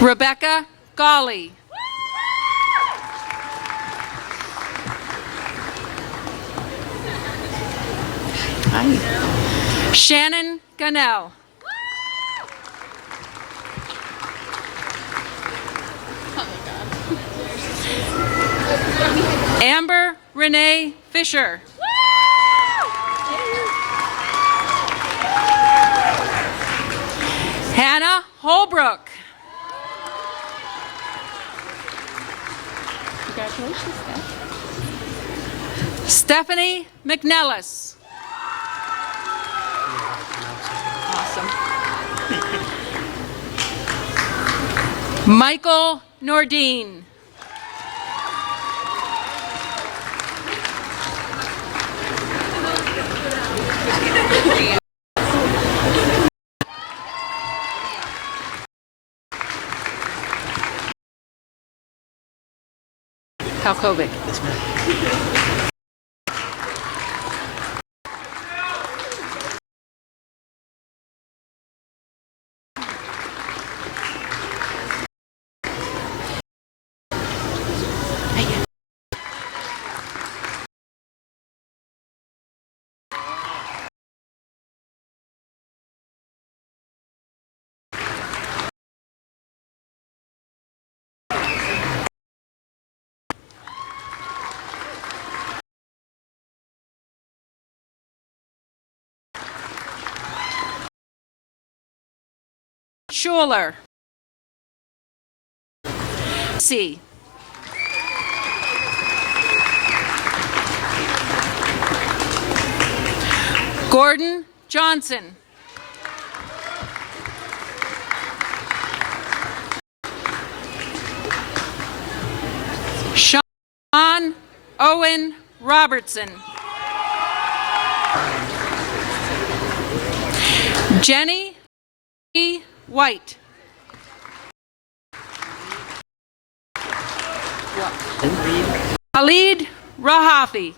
Rebecca Golly. Hi. Shannon Gunnell. Amber Renee Fisher. Hannah Holbrook. Congratulations, Steph. Stephanie McNellis. Awesome. Michael Nordine. Kalkovic. Schuler. C. Gordon Johnson. Erin Robertson. Jenny E. White. Khalid Rahafi.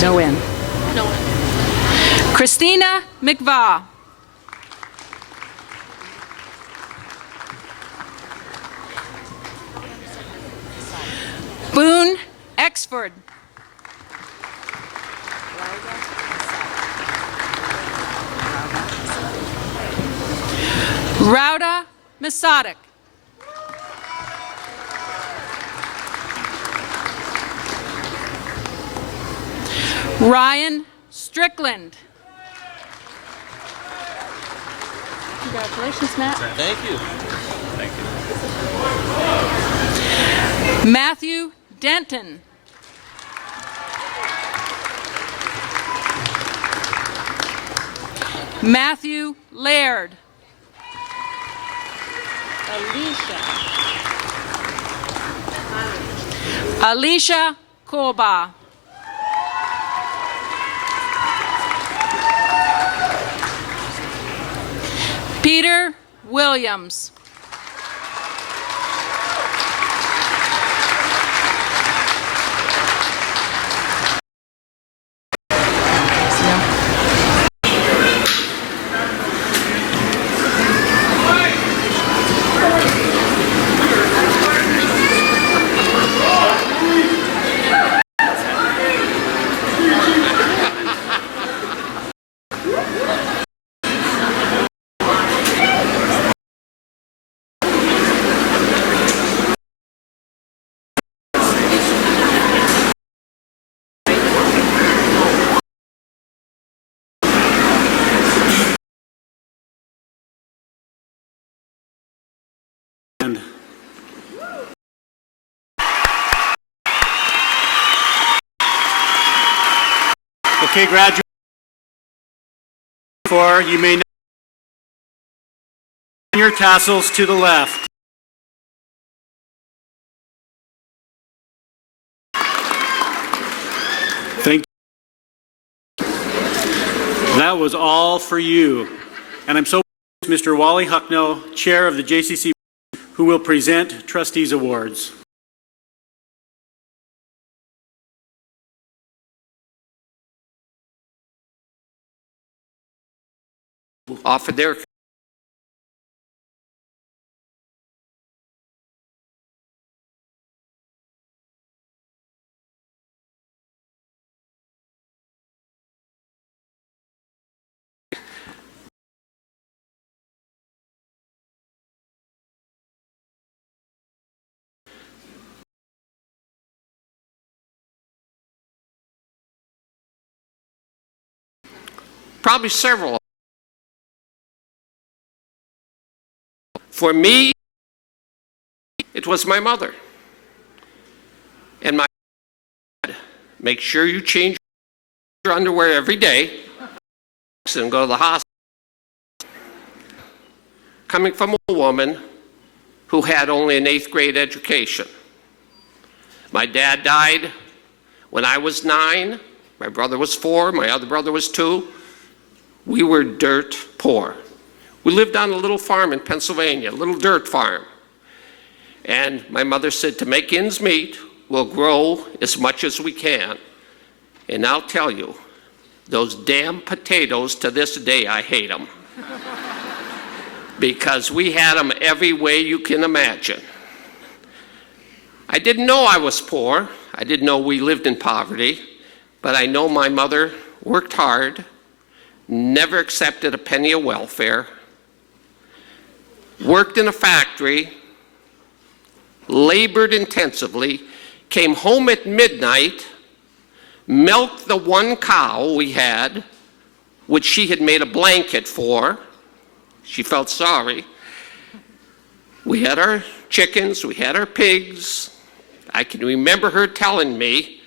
No in. No one. Christina McVaugh. Boone Exford. Rauda Masadik. Ryan Strickland. Congratulations, Matt. Thank you. Matthew Denton. Matthew Laird. Alicia Koba. Peter Williams. Okay, graduates, you may now turn your tassels to the left. Thank you. That was all for you. And I'm so pleased Mr. Wally Hucknall, Chair of the JCC, who will present Trustees Awards. Offered their probably several. For me, it was my mother. And my dad, make sure you change your underwear every day and go to the hospital. Coming from a woman who had only an 8th grade education. My dad died when I was 9, my brother was 4, my other brother was 2. We were dirt poor. We lived on a little farm in Pennsylvania, a little dirt farm. And my mother said, to make ends meet, we'll grow as much as we can. And I'll tell you, those damn potatoes, to this day, I hate them. Because we had them every way you can imagine. I didn't know I was poor. I didn't know we lived in poverty. But I know my mother worked hard, never accepted a penny of welfare, worked in a factory, labored intensively, came home at midnight, milked the one cow we had, which she had made a blanket for. She felt sorry. We had our chickens, we had our pigs. I can remember her telling me,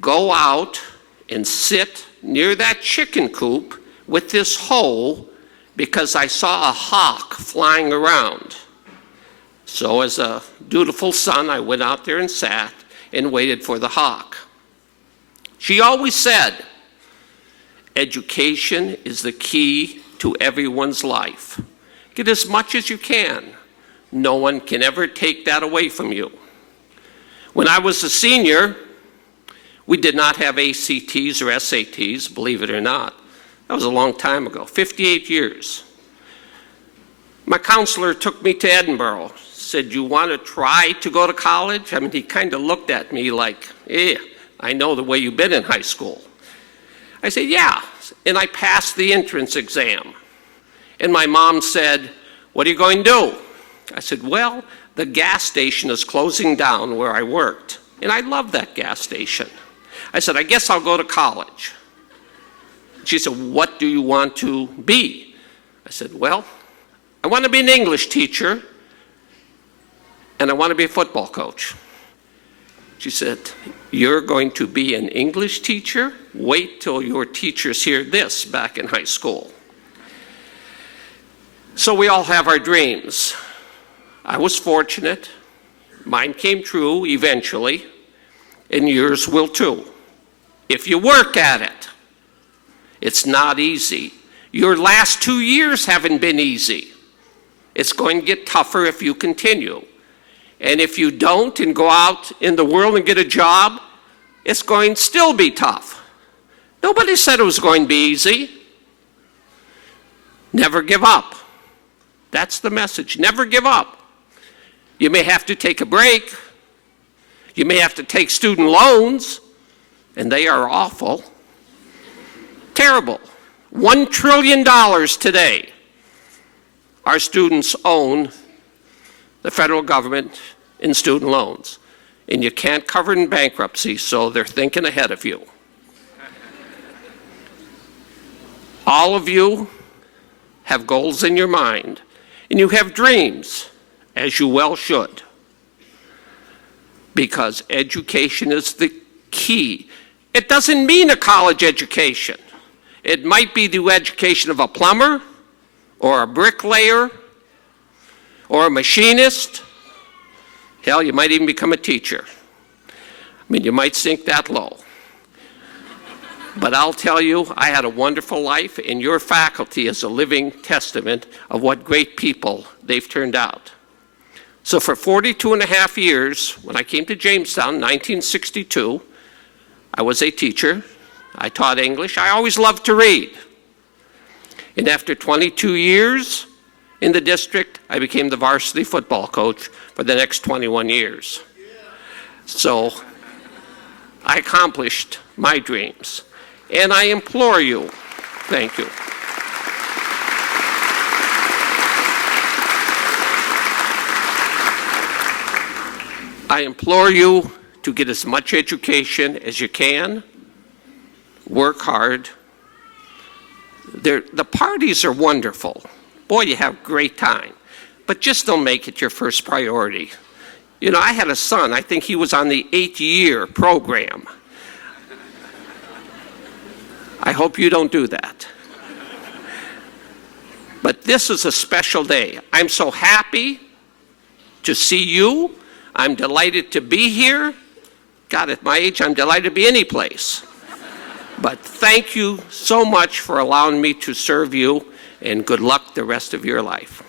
go out and sit near that chicken coop with this hoe because I saw a hawk flying around. So as a dutiful son, I went out there and sat and waited for the hawk. She always said, education is the key to everyone's life. Get as much as you can. No one can ever take that away from you. When I was a senior, we did not have ACTs or SATs, believe it or not. That was a long time ago, 58 years. My counselor took me to Edinburgh, said, you want to try to go to college? I mean, he kind of looked at me like, I know the way you've been in high school. I said, yeah, and I passed the entrance exam. And my mom said, what are you going to do? I said, well, the gas station is closing down where I worked, and I love that gas station. I said, I guess I'll go to college. She said, what do you want to be? I said, well, I want to be an English teacher, and I want to be a football coach. She said, you're going to be an English teacher? Wait till your teachers hear this back in high school. So we all have our dreams. I was fortunate. Mine came true eventually, and yours will too. If you work at it, it's not easy. Your last 2 years haven't been easy. It's going to get tougher if you continue. And if you don't and go out in the world and get a job, it's going to still be tough. Nobody said it was going to be easy. Never give up. That's the message. Never give up. You may have to take a break. You may have to take student loans, and they are awful. Terrible. $1 trillion today our students own the federal government in student loans. And you can't cover it in bankruptcy, so they're thinking ahead of you. All of you have goals in your mind, and you have dreams, as you well should, because education is the key. It doesn't mean a college education. It might be the education of a plumber, or a bricklayer, or a machinist. Hell, you might even become a teacher. I mean, you might sink that low. But I'll tell you, I had a wonderful life, and your faculty is a living testament of what great people they've turned out. So for 42 and a half years, when I came to Jamestown in 1962, I was a teacher. I taught English. I always loved to read. And after 22 years in the district, I became the varsity football coach for the next 21 years. So I accomplished my dreams. And I implore you, thank you. I implore you to get as much education as you can. Work hard. The parties are wonderful. Boy, you have a great time. But just don't make it your first priority. You know, I had a son, I think he was on the 8th-year program. I hope you don't do that. But this is a special day. I'm so happy to see you. I'm delighted to be here. God, at my age, I'm delighted to be any place. But thank you so much for allowing me to serve you, and good luck the rest of your life.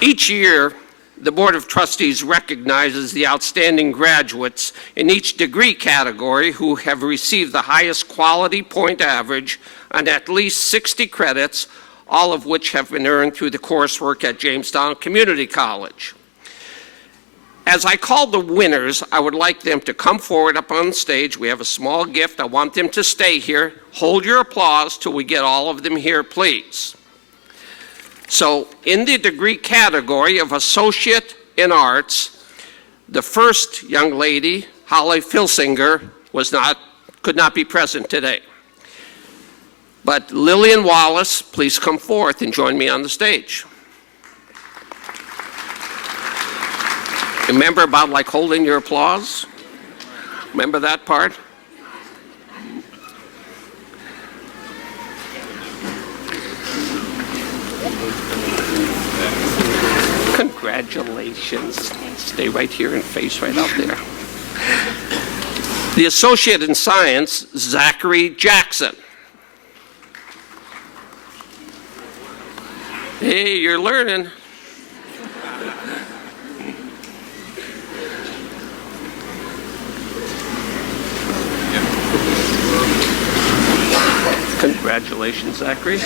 Each year, the Board of Trustees recognizes the outstanding graduates in each degree category who have received the highest quality point average on at least 60 credits, all of which have been earned through the coursework at Jamestown Community College. As I call the winners, I would like them to come forward up on stage. We have a small gift. I want them to stay here. Hold your applause till we get all of them here, please. So in the degree category of Associate in Arts, the first young lady, Holly Filsinger, could not be present today. But Lillian Wallace, please come forth and join me on the stage. Remember about like holding your applause? Remember that part? Congratulations. Stay right here and face right out there. The Associate in Science, Zachary Jackson. Hey, you're learning. Congratulations, Zachary.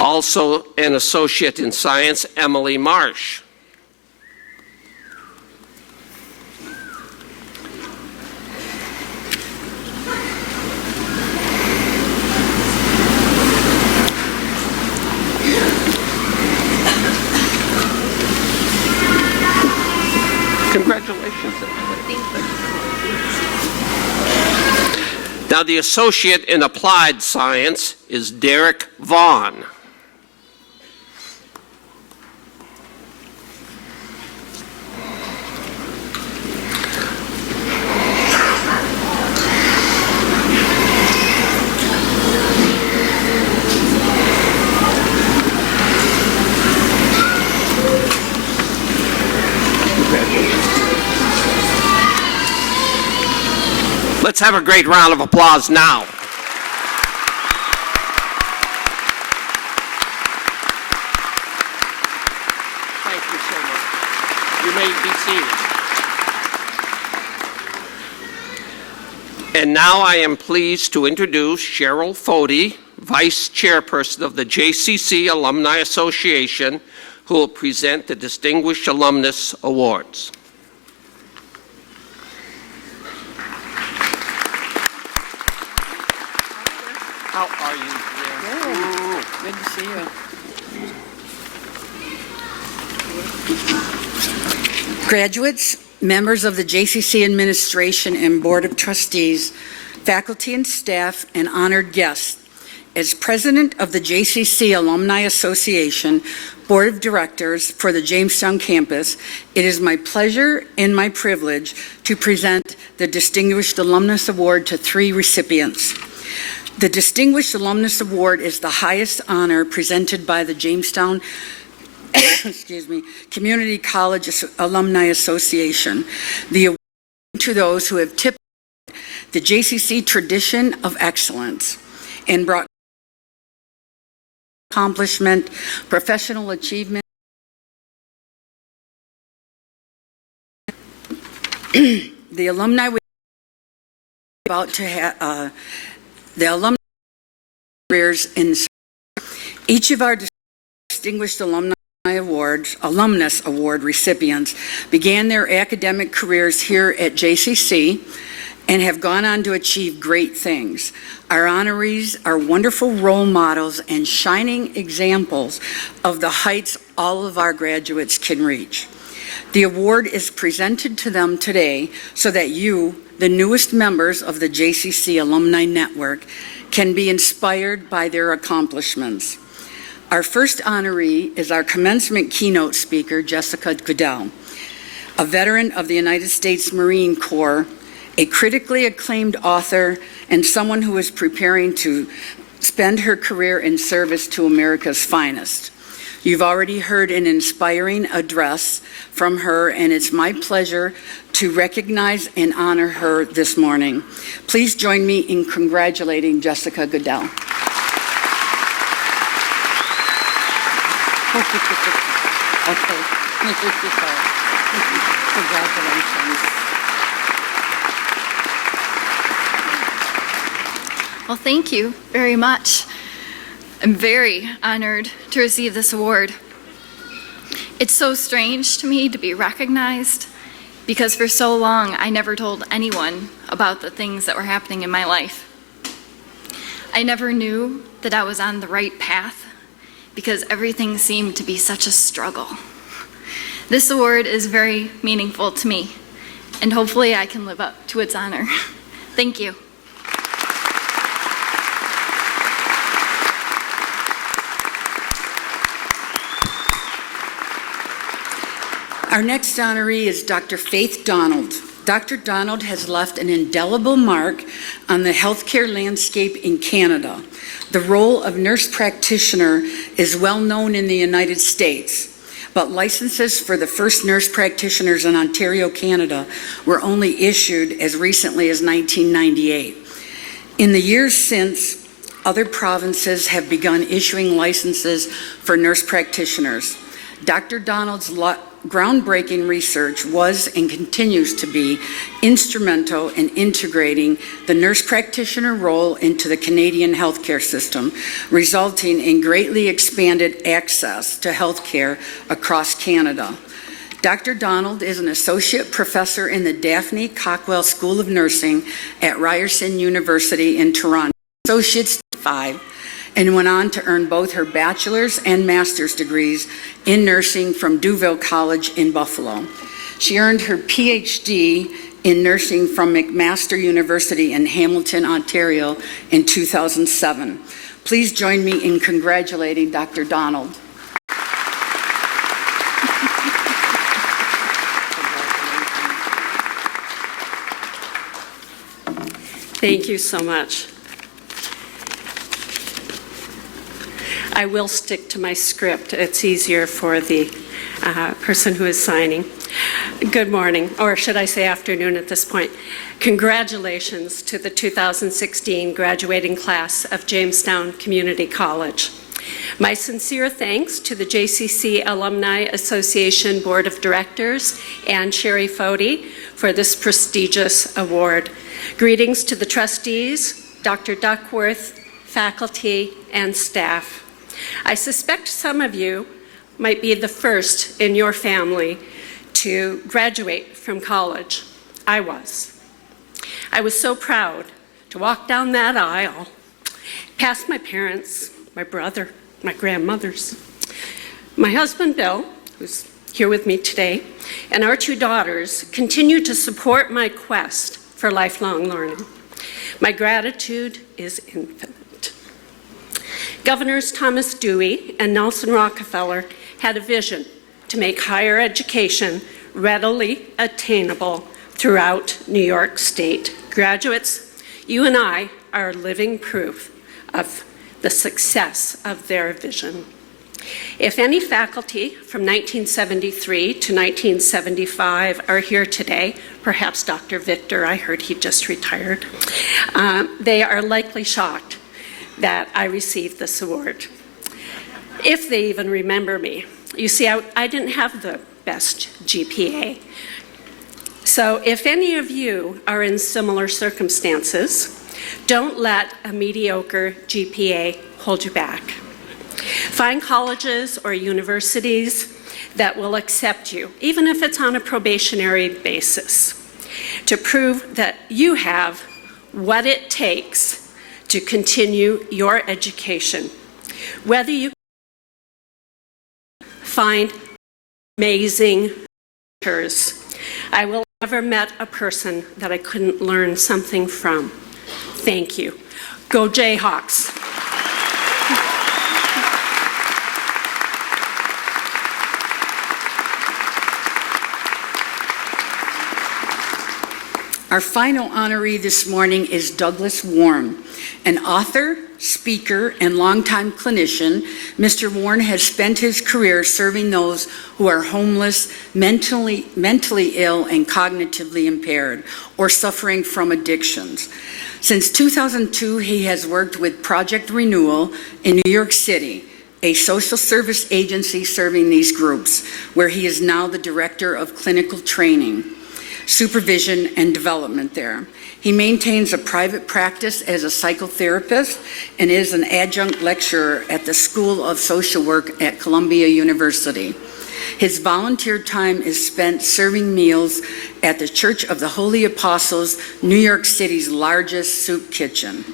Also an Associate in Science, Emily Marsh. Congratulations. Now the Associate in Applied Science is Derek Vaughn. Let's have a great round of applause now. Thank you so much. You may be seated. And now I am pleased to introduce Cheryl Fody, Vice Chairperson of the JCC Alumni Association, who will present the Distinguished Alumnus Awards. How are you, dear? Good to see you. Graduates, members of the JCC Administration and Board of Trustees, faculty and staff, and honored guests, as President of the JCC Alumni Association Board of Directors for the Jamestown Campus, it is my pleasure and my privilege to present the Distinguished Alumnus Award to 3 recipients. The Distinguished Alumnus Award is the highest honor presented by the Jamestown Community College Alumni Association. The award to those who have tipped the JCC tradition of excellence and brought accomplishment, professional achievement. The alumni we are about to have the alumni careers in each of our Distinguished Alumni Awards, Alumnus Award recipients began their academic careers here at JCC and have gone on to achieve great things. Our honorees are wonderful role models and shining examples of the heights all of our graduates can reach. The award is presented to them today so that you, the newest members of the JCC Alumni Network, can be inspired by their accomplishments. Our first honoree is our commencement keynote speaker, Jessica Goodell, a veteran of the United States Marine Corps, a critically acclaimed author, and someone who is preparing to spend her career in service to America's finest. You've already heard an inspiring address from her, and it's my pleasure to recognize and honor her this morning. Please join me in congratulating Jessica Goodell. Okay. Congratulations. Well, thank you very much. I'm very honored to receive this award. It's so strange to me to be recognized because for so long I never told anyone about the things that were happening in my life. I never knew that I was on the right path because everything seemed to be such a struggle. This award is very meaningful to me, and hopefully I can live up to its honor. Thank you. Our next honoree is Dr. Faith Donald. Dr. Donald has left an indelible mark on the healthcare landscape in Canada. The role of nurse practitioner is well known in the United States, but licenses for the first nurse practitioners in Ontario, Canada were only issued as recently as 1998. In the years since, other provinces have begun issuing licenses for nurse practitioners. Dr. Donald's groundbreaking research was and continues to be instrumental in integrating the nurse practitioner role into the Canadian healthcare system, resulting in greatly expanded access to healthcare across Canada. Dr. Donald is an associate professor in the Daphne Cockwell School of Nursing at Ryerson University in Toronto, Associate's 5, and went on to earn both her bachelor's and master's degrees in nursing from Duville College in Buffalo. She earned her PhD in nursing from McMaster University in Hamilton, Ontario in 2007. Please join me in congratulating Dr. Donald. Thank you so much. I will stick to my script. It's easier for the person who is signing. Good morning, or should I say afternoon at this point. Congratulations to the 2016 graduating class of Jamestown Community College. My sincere thanks to the JCC Alumni Association Board of Directors and Sherry Fody for this prestigious award. Greetings to the trustees, Dr. Duckworth, faculty, and staff. I suspect some of you might be the first in your family to graduate from college. I was. I was so proud to walk down that aisle, past my parents, my brother, my grandmothers, my husband, Bill, who's here with me today, and our two daughters continue to support my quest for lifelong learning. My gratitude is infinite. Governors Thomas Dewey and Nelson Rockefeller had a vision to make higher education readily attainable throughout New York State. Graduates, you and I are living proof of the success of their vision. If any faculty from 1973 to 1975 are here today, perhaps Dr. Victor, I heard he just retired, they are likely shocked that I received this award, if they even remember me. You see, I didn't have the best GPA. So if any of you are in similar circumstances, don't let a mediocre GPA hold you back. Find colleges or universities that will accept you, even if it's on a probationary basis, to prove that you have what it takes to continue your education. Whether you find amazing mentors, I will never met a person that I couldn't learn something from. Thank you. Go Jayhawks. Our final honoree this morning is Douglas Warren. An author, speaker, and longtime clinician, Mr. Warren has spent his career serving those who are homeless, mentally ill, and cognitively impaired, or suffering from addictions. Since 2002, he has worked with Project Renewal in New York City, a social service agency serving these groups, where he is now the director of clinical training, supervision, and development there. He maintains a private practice as a psychotherapist and is an adjunct lecturer at the School of Social Work at Columbia University. His volunteer time is spent serving meals at the Church of the Holy Apostles, New York City's largest soup kitchen.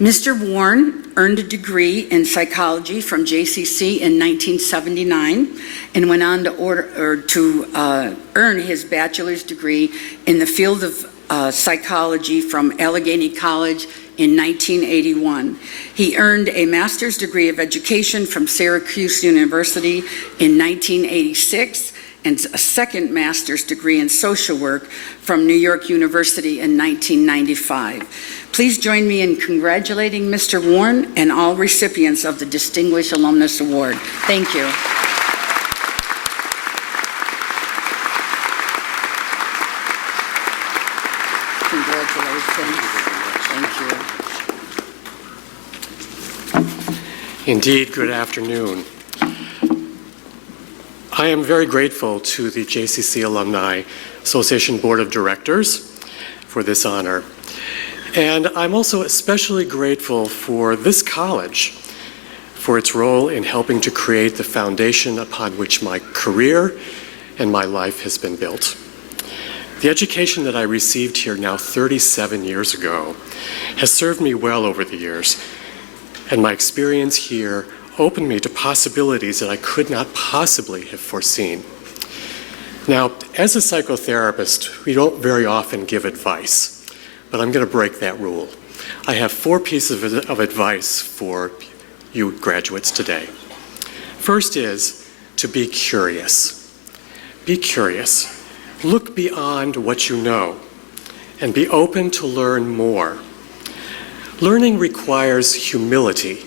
Mr. Warren earned a degree in psychology from JCC in 1979 and went on to earn his bachelor's degree in the field of psychology from Allegheny College in 1981. He earned a master's degree of education from Syracuse University in 1986 and a second master's degree in social work from New York University in 1995. Please join me in congratulating Mr. Warren and all recipients of the Distinguished Alumnus Award. Thank you. Congratulations. Thank you. Indeed, good afternoon. I am very grateful to the JCC Alumni Association Board of Directors for this honor. And I'm also especially grateful for this college for its role in helping to create the foundation upon which my career and my life has been built. The education that I received here now 37 years ago has served me well over the years, and my experience here opened me to possibilities that I could not possibly have foreseen. Now, as a psychotherapist, we don't very often give advice, but I'm going to break that rule. I have 4 pieces of advice for you graduates today. First is to be curious. Be curious. Look beyond what you know and be open to learn more. Learning requires humility.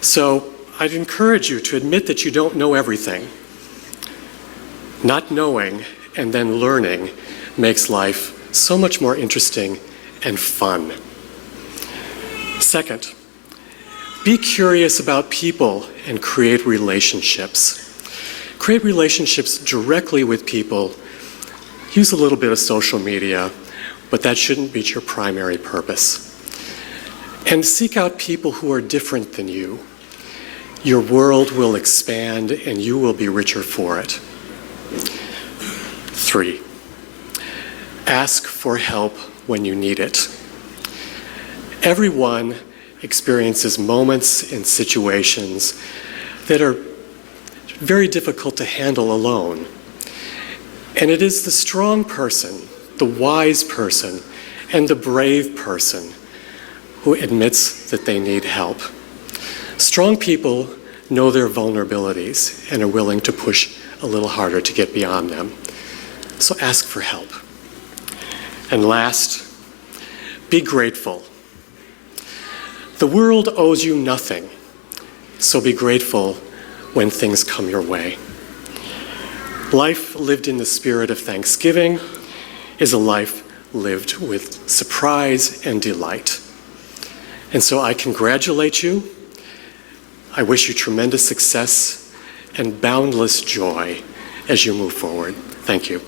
So I'd encourage you to admit that you don't know everything. Not knowing and then learning makes life so much more interesting and fun. Second, be curious about people and create relationships. Create relationships directly with people. Use a little bit of social media, but that shouldn't be your primary purpose. And seek out people who are different than you. Your world will expand and you will be richer for it. 3, ask for help when you need it. Everyone experiences moments and situations that are very difficult to handle alone. And it is the strong person, the wise person, and the brave person who admits that they need help. Strong people know their vulnerabilities and are willing to push a little harder to get beyond them. So ask for help. And last, be grateful. The world owes you nothing, so be grateful when things come your way. Life lived in the spirit of thanksgiving is a life lived with surprise and delight. And so I congratulate you. I wish you tremendous success and boundless joy as you move forward. Thank you.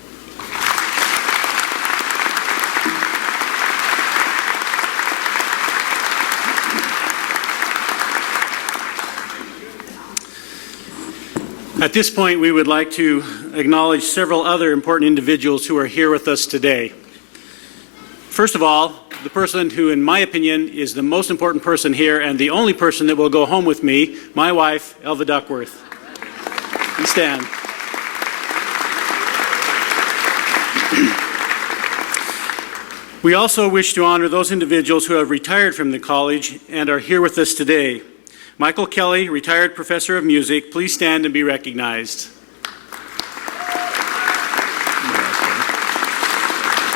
At this point, we would like to acknowledge several other important individuals who are here with us today. First of all, the person who, in my opinion, is the most important person here and the only person that will go home with me, my wife, Elva Duckworth. Please stand. We also wish to honor those individuals who have retired from the college and are here with us today. Michael Kelly, retired professor of music, please stand and be recognized.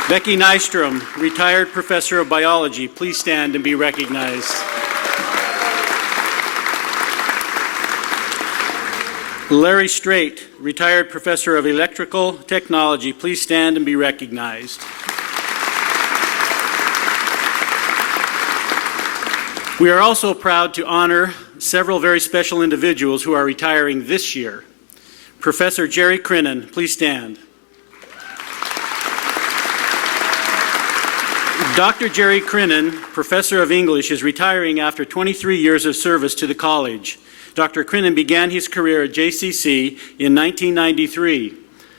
Becky Nystrom, retired professor of biology, please stand and be recognized. Larry Straight, retired professor of electrical technology, please stand and be recognized. We are also proud to honor several very special individuals who are retiring this year. Professor Jerry Crinan, please stand. Dr. Jerry Crinan, professor of English, is retiring after 23 years of service to the college. Dr. Crinan began his career at JCC in 1993.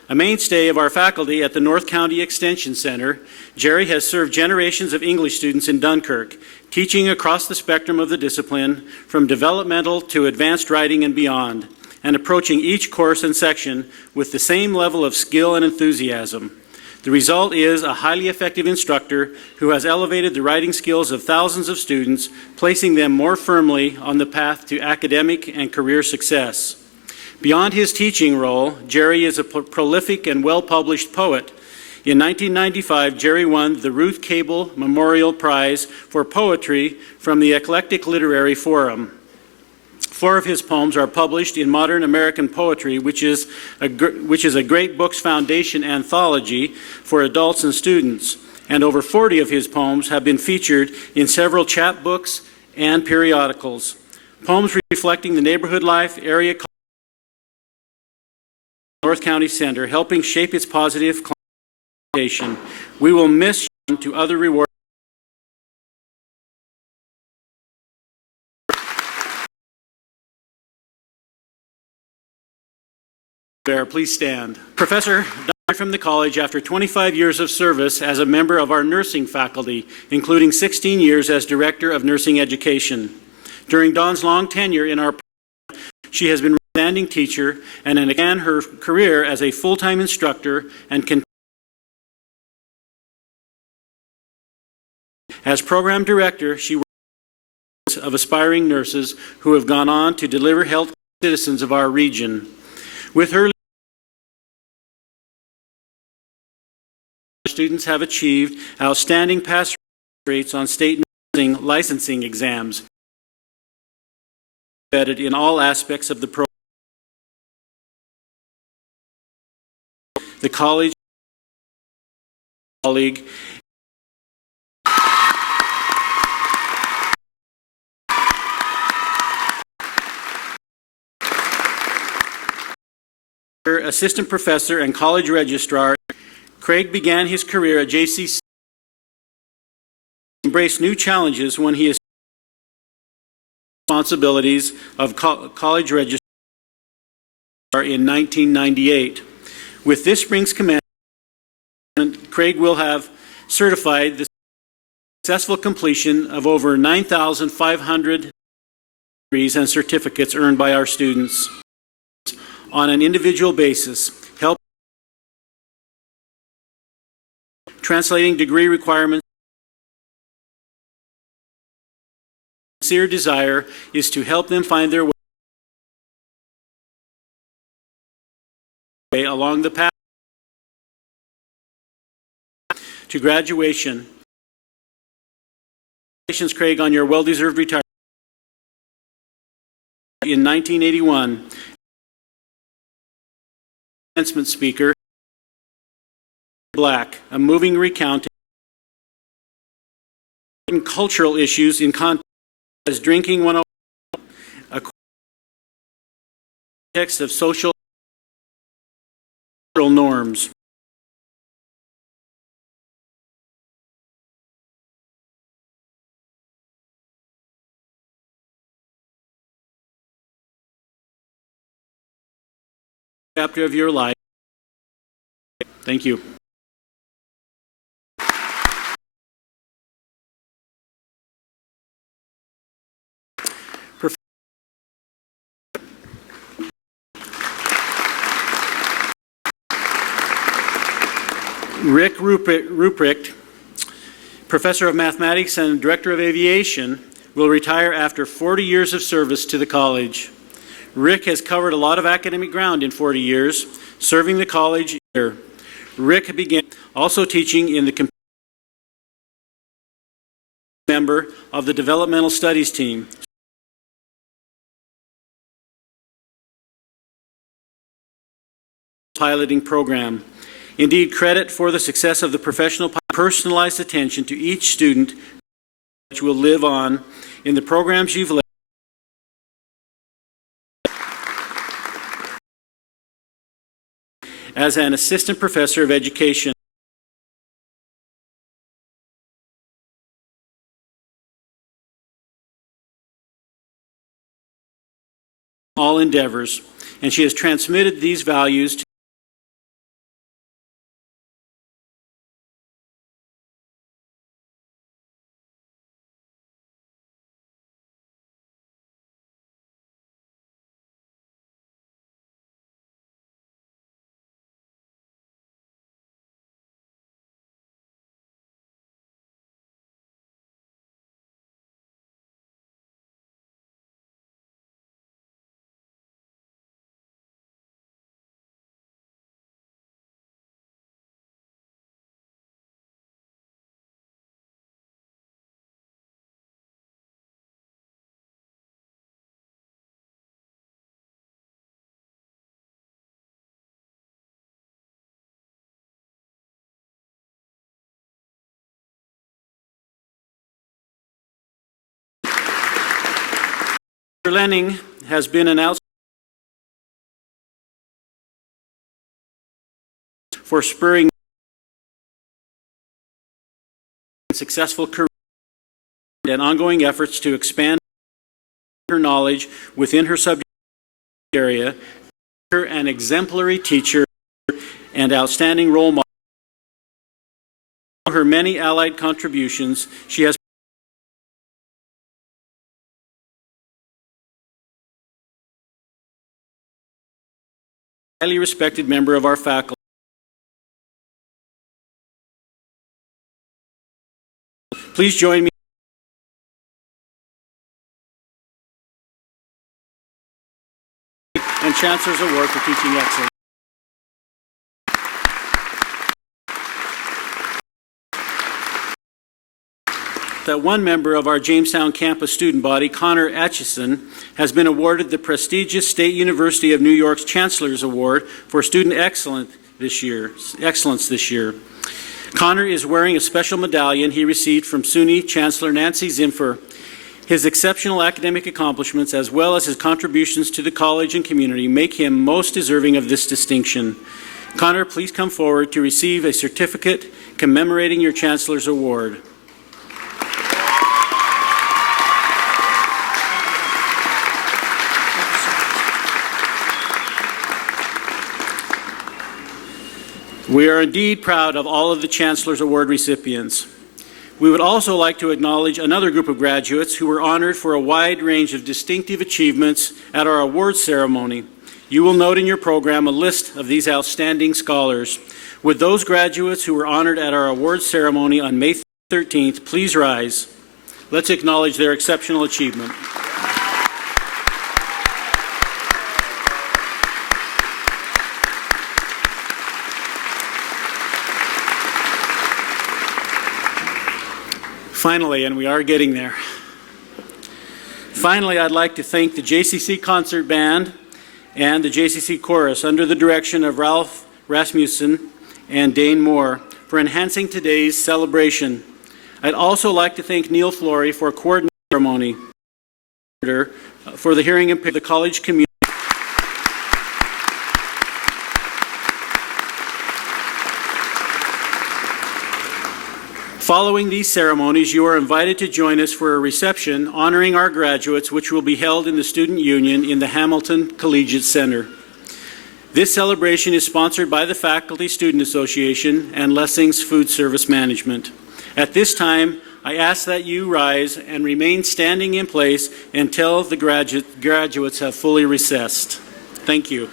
A mainstay of our faculty at the North County Extension Center, Jerry has served generations of English students in Dunkirk, teaching across the spectrum of the discipline, from developmental to advanced writing and beyond, and approaching each course and section with the same level of skill and enthusiasm. The result is a highly effective instructor who has elevated the writing skills of thousands of students, placing them more firmly on the path to academic and career success. Beyond his teaching role, Jerry is a prolific and well-published poet. In 1995, Jerry won the Ruth Cable Memorial Prize for Poetry from the Eclectic Literary Forum. 4 of his poems are published in Modern American Poetry, which is a Great Books Foundation anthology for adults and students, and over 40 of his poems have been featured in several chapbooks and periodicals. Poems reflecting the neighborhood life, area, North County Center, helping shape its positive connotation. We will miss you to other rewards. Please stand. Professor died from the college after 25 years of service as a member of our nursing faculty, including 16 years as Director of Nursing Education. During Dawn's long tenure in our program, she has been a standing teacher and began her career as a full-time instructor and as program director, she works with of aspiring nurses who have gone on to deliver health to citizens of our region. With her, students have achieved outstanding pass rates on state nursing licensing exams, embedded in all aspects of the program. The college colleague assistant professor and college registrar. Craig began his career at JCC, embraced new challenges when he assumed responsibilities of college registrar in 1998. With this spring's commencement, Craig will have certified the successful completion of over 9,500 degrees and certificates earned by our students on an individual basis, help translating degree requirements. Sincere desire is to help them find their way along the path to graduation. Congratulations, Craig, on your well-deserved retirement. In 1981, commencement speaker, Black, a moving recounting of cultural issues in context as drinking 101, a context of social norms. Chapter of your life. Thank you. Rick Ruprecht, Professor of Mathematics and Director of Aviation, will retire after 40 years of service to the college. Rick has covered a lot of academic ground in 40 years, serving the college here. Rick began also teaching in the member of the developmental studies team. Piloting program. Indeed, credit for the success of the professional personalized attention to each student which will live on in the programs you've led as an assistant professor of education. All endeavors, and she has transmitted these values to Lenning has been an outstanding for spurring successful career and ongoing efforts to expand her knowledge within her subject area. An exemplary teacher and outstanding role model. Her many allied contributions, she has a highly respected member of our faculty. Please join me and Chancellor's Award for Teaching Excellence. That one member of our Jamestown Campus student body, Connor Atchison, has been awarded the prestigious State University of New York's Chancellor's Award for Student Excellence this year. Connor is wearing a special medallion he received from SUNY Chancellor Nancy Zimpher. His exceptional academic accomplishments, as well as his contributions to the college and community, make him most deserving of this distinction. Connor, please come forward to receive a certificate commemorating your Chancellor's Award. We are indeed proud of all of the Chancellor's Award recipients. We would also like to acknowledge another group of graduates who were honored for a wide range of distinctive achievements at our awards ceremony. You will note in your program a list of these outstanding scholars. Would those graduates who were honored at our awards ceremony on May 13th please rise? Let's acknowledge their exceptional achievement. Finally, and we are getting there. Finally, I'd like to thank the JCC Concert Band and the JCC Chorus under the direction of Ralph Rasmussen and Dane Moore for enhancing today's celebration. I'd also like to thank Neil Flory for coordinating the ceremony for the hearing impaired the college community. Following these ceremonies, you are invited to join us for a reception honoring our graduates, which will be held in the Student Union in the Hamilton Collegiate Center. This celebration is sponsored by the Faculty Student Association and Lessing's Food Service Management. At this time, I ask that you rise and remain standing in place until the graduates have fully recessed. Thank you.